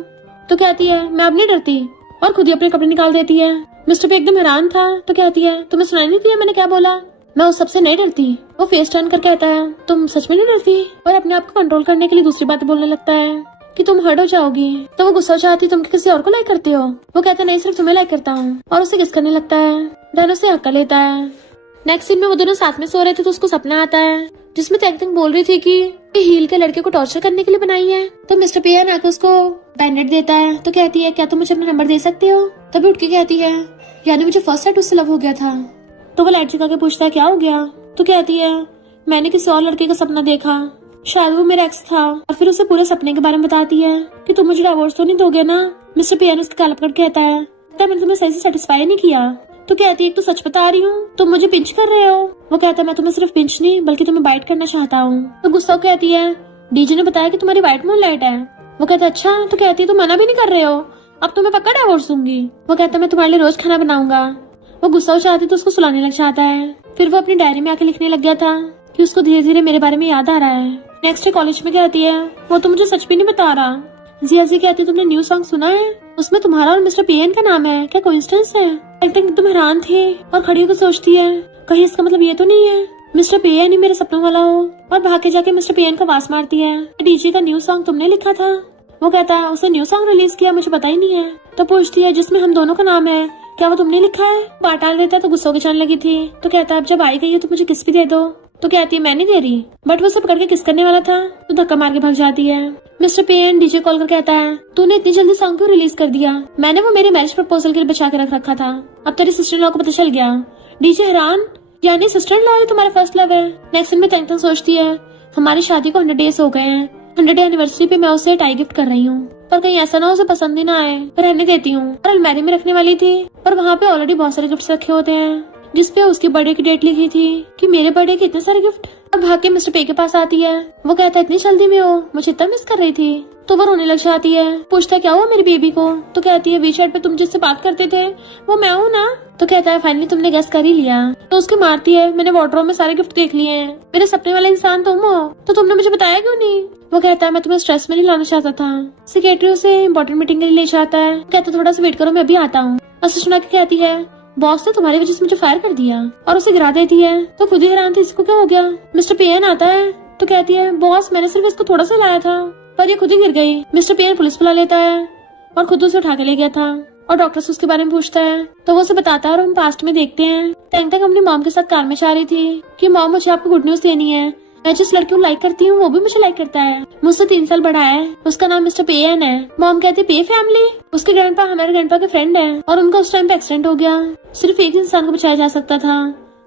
तो कहती है मैं अब नहीं डरती, और खुद ही अपने कपड़े निकाल देती है। मिस्टर पे एकदम हैरान था। तो कहती है तुम्हें सुनाई नहीं दिया मैंने क्या बोला, मैं उस सबसे नहीं डरती। वो फेस टर्न कर कहता है तुम सच में नहीं डरती, और अपने आप को कंट्रोल करने के लिए दूसरी बात बोलने लगता है कि तुम हर्ट हो जाओगी। तो वो गुस्सा हो जाती तुम किसी और को लाइक करते हो। वो कहता है नहीं सिर्फ तुम्हें लाइक करता हूँ, और उसे किस करने लगता है। डैन उसे हक्का लेता है। नेक्स्ट सीन में वो दोनों साथ में सो रहे थे तो उसको सपना आता है जिसमें टैंग टैंग बोल रही थी कि हील के लड़के को टॉर्चर करने के लिए बनाई है। तो मिस्टर पियन आकर उसको बैंडेड देता है। तो कहती है क्या तुम मुझे अपना नंबर दे सकते हो। तभी उठ के कहती है यानी मुझे फर्स्ट साइट उससे लव हो गया था। तो वो लाइट जगा के पूछता है क्या हो गया। तो कहती है मैंने किसी और लड़के का सपना देखा, शायद वो मेरा एक्स था। और फिर उसे पूरे सपने के बारे में बताती है कि तुम मुझे डिवोर्स तो नहीं दोगे ना। मिस्टर पियन उसके गाल पकड़ कहता है मैंने तुम्हें सही से सेटिस्फाई नहीं किया। तो कहती है तो सच बता रही हूँ, तुम मुझे पिंच कर रहे हो। वो कहता है मैं तुम्हें सिर्फ पिंच नहीं बल्कि तुम्हें बाइट करना चाहता हूँ। तो गुस्सा कहती है डीजे ने बताया कि तुम्हारी व्हाइट मूनलाइट है। वो कहता है अच्छा। तो कहती है तुम मना भी नहीं कर रहे हो, अब तुम्हें पक्का डिवोर्स दूंगी। वो कहता है मैं तुम्हारे लिए रोज खाना बनाऊंगा। वो गुस्सा हो जाती तो उसको सुलाने लग जाता है। फिर वो अपनी डायरी में आके लिखने लग गया था कि उसको धीरे धीरे मेरे बारे में याद आ रहा है। नेक्स्ट डे कॉलेज में कहती है वो तो मुझे सच भी नहीं बता रहा। जिया जी कहती है तुमने न्यू सॉन्ग सुना है, उसमें तुम्हारा और मिस्टर पियन का नाम है, क्या कोइंसिडेंस है। एकदम हैरान थी और खड़ी होकर सोचती है कहीं इसका मतलब ये तो नहीं है मिस्टर पियन ही मेरे सपनों वाला हो। और भाग के जाके मिस्टर पियन को आवाज मारती है डीजे का न्यू सॉन्ग तुमने लिखा था। वो कहता है उसे न्यू सॉन्ग रिलीज किया मुझे पता ही नहीं है। तो पूछती है जिसमें हम दोनों का नाम है क्या वो तुमने लिखा है। बात डाल देता है तो गुस्सा के जाने लगी थी। तो कहता है अब जब आई गई है तो मुझे किस भी दे दो। तो कहती है मैं नहीं दे रही, बट वो उसे पकड़ के किस करने वाला था तो धक्का मार के भाग जाती है। मिस्टर पेन डीजे कॉल कर कहता है, तूने इतनी जल्दी सॉन्ग क्यों रिलीज कर दिया? मैंने वो मेरे मैरिज प्रपोजल के लिए बचा के रख रखा था, अब तेरी सिस्टर इन लॉ को पता चल गया। डीजे हैरान, यानी सिस्टर इन लॉ ही तुम्हारा फर्स्ट लव है? नेक्स्ट में तंग सोचती है, हमारी शादी को 100 डेज हो गए हैं, 100 डे एनिवर्सरी पे मैं उसे टाई गिफ्ट कर रही हूँ, पर कहीं ऐसा ना हो उसे पसंद ही ना आए, रहने देती हूँ। और अलमारी में रखने वाली थी, पर वहाँ पे ऑलरेडी बहुत सारे गिफ्ट रखे होते हैं, जिसपे उसकी बर्थडे की डेट लिखी थी कि मेरे बर्थडे के इतने सारे गिफ्ट। अब भाग के मिस्टर पे के पास आती है, वो कहता है इतनी जल्दी में हो, मुझे इतना मिस कर रही थी। तो वो रोने लग जाती है, पूछता क्या हुआ मेरी बेबी को? तो कहती है वीचैट पे तुम जिससे बात करते थे वो मैं हूँ ना? तो कहता है फाइनली तुमने गेस कर ही लिया। तो उसके मारती है, मैंने वार्डरोब में सारे गिफ्ट देख लिए हैं, मेरे सपने वाला इंसान तुम हो, तो तुमने मुझे बताया क्यों नहीं? वो कहता है मैं तुम्हें स्ट्रेस में नहीं लाना चाहता था। सेक्रेटरी उसे इम्पोर्टेंट मीटिंग के लिए ले जाता है, कहता थोड़ा सा वेट करो मैं अभी आता हूँ। सुषमा की कहती है बॉस ने तुम्हारी वजह से मुझे फायर कर दिया, और उसे गिरा देती है। तो खुद ही हैरान थी इसको क्या हो गया। मिस्टर पेन आता है तो कहती है बॉस मैंने सिर्फ इसको थोड़ा सा लाया था, पर ये खुद ही गिर गई। मिस्टर पेन पुलिस बुला लेता है और खुद उसे उठा के ले गया था, और डॉक्टर से उसके बारे में पूछता है तो वो उसे बताता है। और हम पास्ट में देखते हैं तंग तंग अपनी मॉम के साथ कार में जा रही थी कि मॉम मुझे आपको गुड न्यूज देनी है, मैं जिस लड़के को लाइक करती हूँ वो भी मुझे लाइक करता है, मुझसे 3 साल बड़ा है, उसका नाम मिस्टर पेन है। मॉम कहती पे फैमिली, उसके ग्रैंडपा हमारे ग्रैंडपा के फ्रेंड है, और उनका उस टाइम पे एक्सीडेंट हो गया, सिर्फ एक इंसान को बचाया जा सकता था,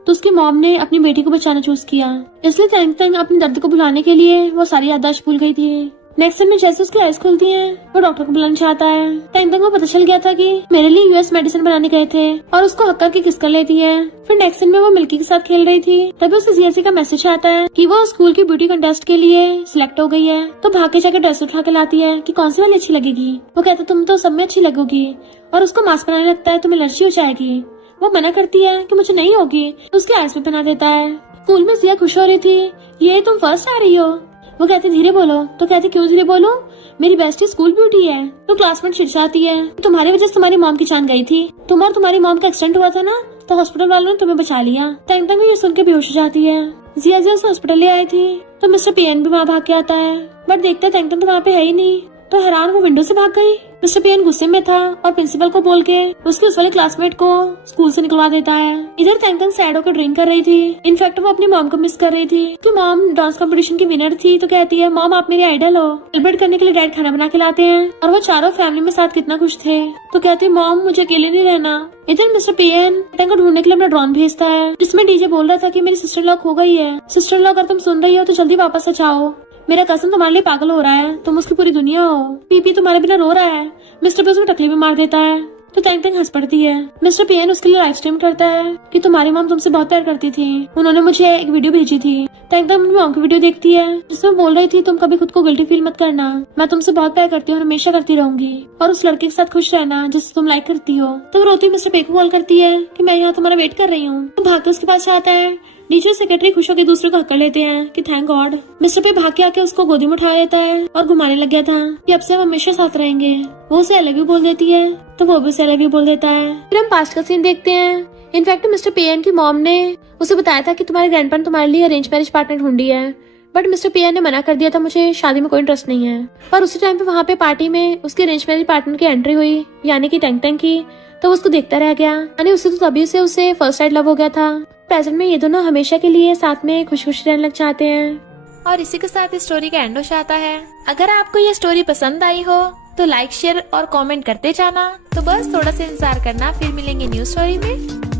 तो उसकी मॉम ने अपनी बेटी को बचाना चूज किया, इसलिए तंग तंग अपनी दर्द को भुलाने के लिए वो सारी याददाश्त भूल गई थी। नेक्स्ट टाइम में जैसे उसकी आइज खुलती हैं, वो डॉक्टर को बुलाना चाहता है। तंग तंग को पता चल गया था कि मेरे लिए यूएस मेडिसिन बनाने गए थे, और उसको हक करके किस कर लेती है। फिर नेक्स्ट सीन में वो मिल्की के साथ खेल रही थी, तभी उसे जीएससी का मैसेज आता है कि वो स्कूल की ब्यूटी कंटेस्ट के लिए सिलेक्ट हो गई है। तो भाग के जाकर ड्रेस उठा के लाती है कि कौन सी वाली अच्छी लगेगी। वो कहता तुम तो सब में अच्छी लगोगी, और उसको मास्क बनाने लगता है, तुम्हें एलर्जी हो जाएगी। वो मना करती है कि मुझे नहीं होगी, तो उसके आइज में पहना देता है। स्कूल में जिया खुश हो रही थी, ये तुम फर्स्ट आ रही हो? वो कहते धीरे बोलो। तो कहते क्यों धीरे बोलो, मेरी बेस्टी स्कूल ब्यूटी है। तो क्लासमेट चिढ़ाती है, तुम्हारी वजह से तुम्हारी मॉम की जान गई थी, तुम और तुम्हारी मॉम का एक्सीडेंट हुआ था ना, तो हॉस्पिटल वालों ने तुम्हें बचा लिया। तंग तंग ये सुन के बेहोश हो जाती है। जिया उसे हॉस्पिटल ले आई थी, तो मिस्टर पेन भी वहाँ भाग के आता है, बट देखते तंग तंग तो वहाँ पे है ही नहीं। तो हैरान वो विंडो से भाग गई। मिस्टर पेन गुस्से में था और प्रिंसिपल को बोल के उसके उस वाले क्लासमेट को स्कूल से निकलवा देता है। इधर तंग तंग सैड होकर ड्रिंक कर रही थी, इनफैक्ट वो अपनी मॉम को मिस कर रही थी कि मॉम डांस कंपटीशन की विनर थी। तो कहती है मॉम आप मेरी आइडल हो, सेलिब्रेट करने के लिए डैड खाना बना के लाते हैं, और वो चारों फैमिली में साथ कितना खुश थे। तो कहती है मॉम मुझे अकेले नहीं रहना। इधर मिस्टर पेन तंग को ढूंढने के लिए अपना ड्रोन भेजता है, जिसमें डीजे बोल रहा था कि मेरी सिस्टर लॉ खो गई है, सिस्टर लॉ अगर तुम सुन रही हो तो जल्दी वापस आ जाओ, मेरा कज़न तुम्हारे लिए पागल हो रहा है, तुम उसकी पूरी दुनिया हो, पीपी तुम्हारे बिना रो रहा है। मिस्टर पे उसको टकली में मार देता है। तो तंग तंग हंस पड़ती है। मिस्टर पेन उसके लिए लाइव स्ट्रीम करता है कि तुम्हारी मॉम तुमसे बहुत प्यार करती थी, उन्होंने मुझे एक वीडियो भेजी थी। तंग तंग अपनी मॉम की वीडियो देखती है, जिसमें बोल रही थी तुम कभी खुद को गिल्टी फील मत करना, मैं तुमसे बहुत प्यार करती हूँ और हमेशा करती रहूंगी, और उस लड़के के साथ खुश रहना जिससे तुम लाइक करती हो। तो वो रोती मिस्टर पे को कॉल करती है कि मैं यहाँ तुम्हारा वेट कर रही हूँ। तो भाग के उसके पास आता है। टीचर सेक्रेटरी खुश होकर दूसरे को हक कर लेते हैं कि थैंक गॉड। मिस्टर पे भाग के आके उसको गोदी में उठा लेता है और घुमाने लग गया था कि अब से हम हमेशा साथ रहेंगे। वो उसे आई लव यू बोल देती है, तो वो भी उसे आई लव यू बोल देता है। फिर हम पास्ट का सीन देखते हैं। इनफैक्ट मिस्टर पेन की मॉम ने उसे बताया था कि तुम्हारे ग्रैंडपा ने तुम्हारे लिए अरेंज मैरिज पार्टनर ढूंढी है, बट मिस्टर पेन ने मना कर दिया था, मुझे शादी में कोई इंटरेस्ट नहीं है। पर उसी टाइम पे वहाँ पे पार्टी में उसके अरेंज मैरिज पार्टनर की एंट्री हुई, यानी कि टंग तंग की। तो उसको देखता रह गया, यानी उसे तो तभी से उसे फर्स्ट साइड लव हो गया था। प्रेजेंट में ये दोनों हमेशा के लिए साथ में खुश खुश रहने लग जाते हैं। और इसी के साथ इस स्टोरी का एंड हो जाता है। अगर आपको ये स्टोरी पसंद आई हो तो लाइक शेयर और कमेंट करते जाना। तो बस थोड़ा सा इंतजार करना, फिर मिलेंगे न्यू स्टोरी में।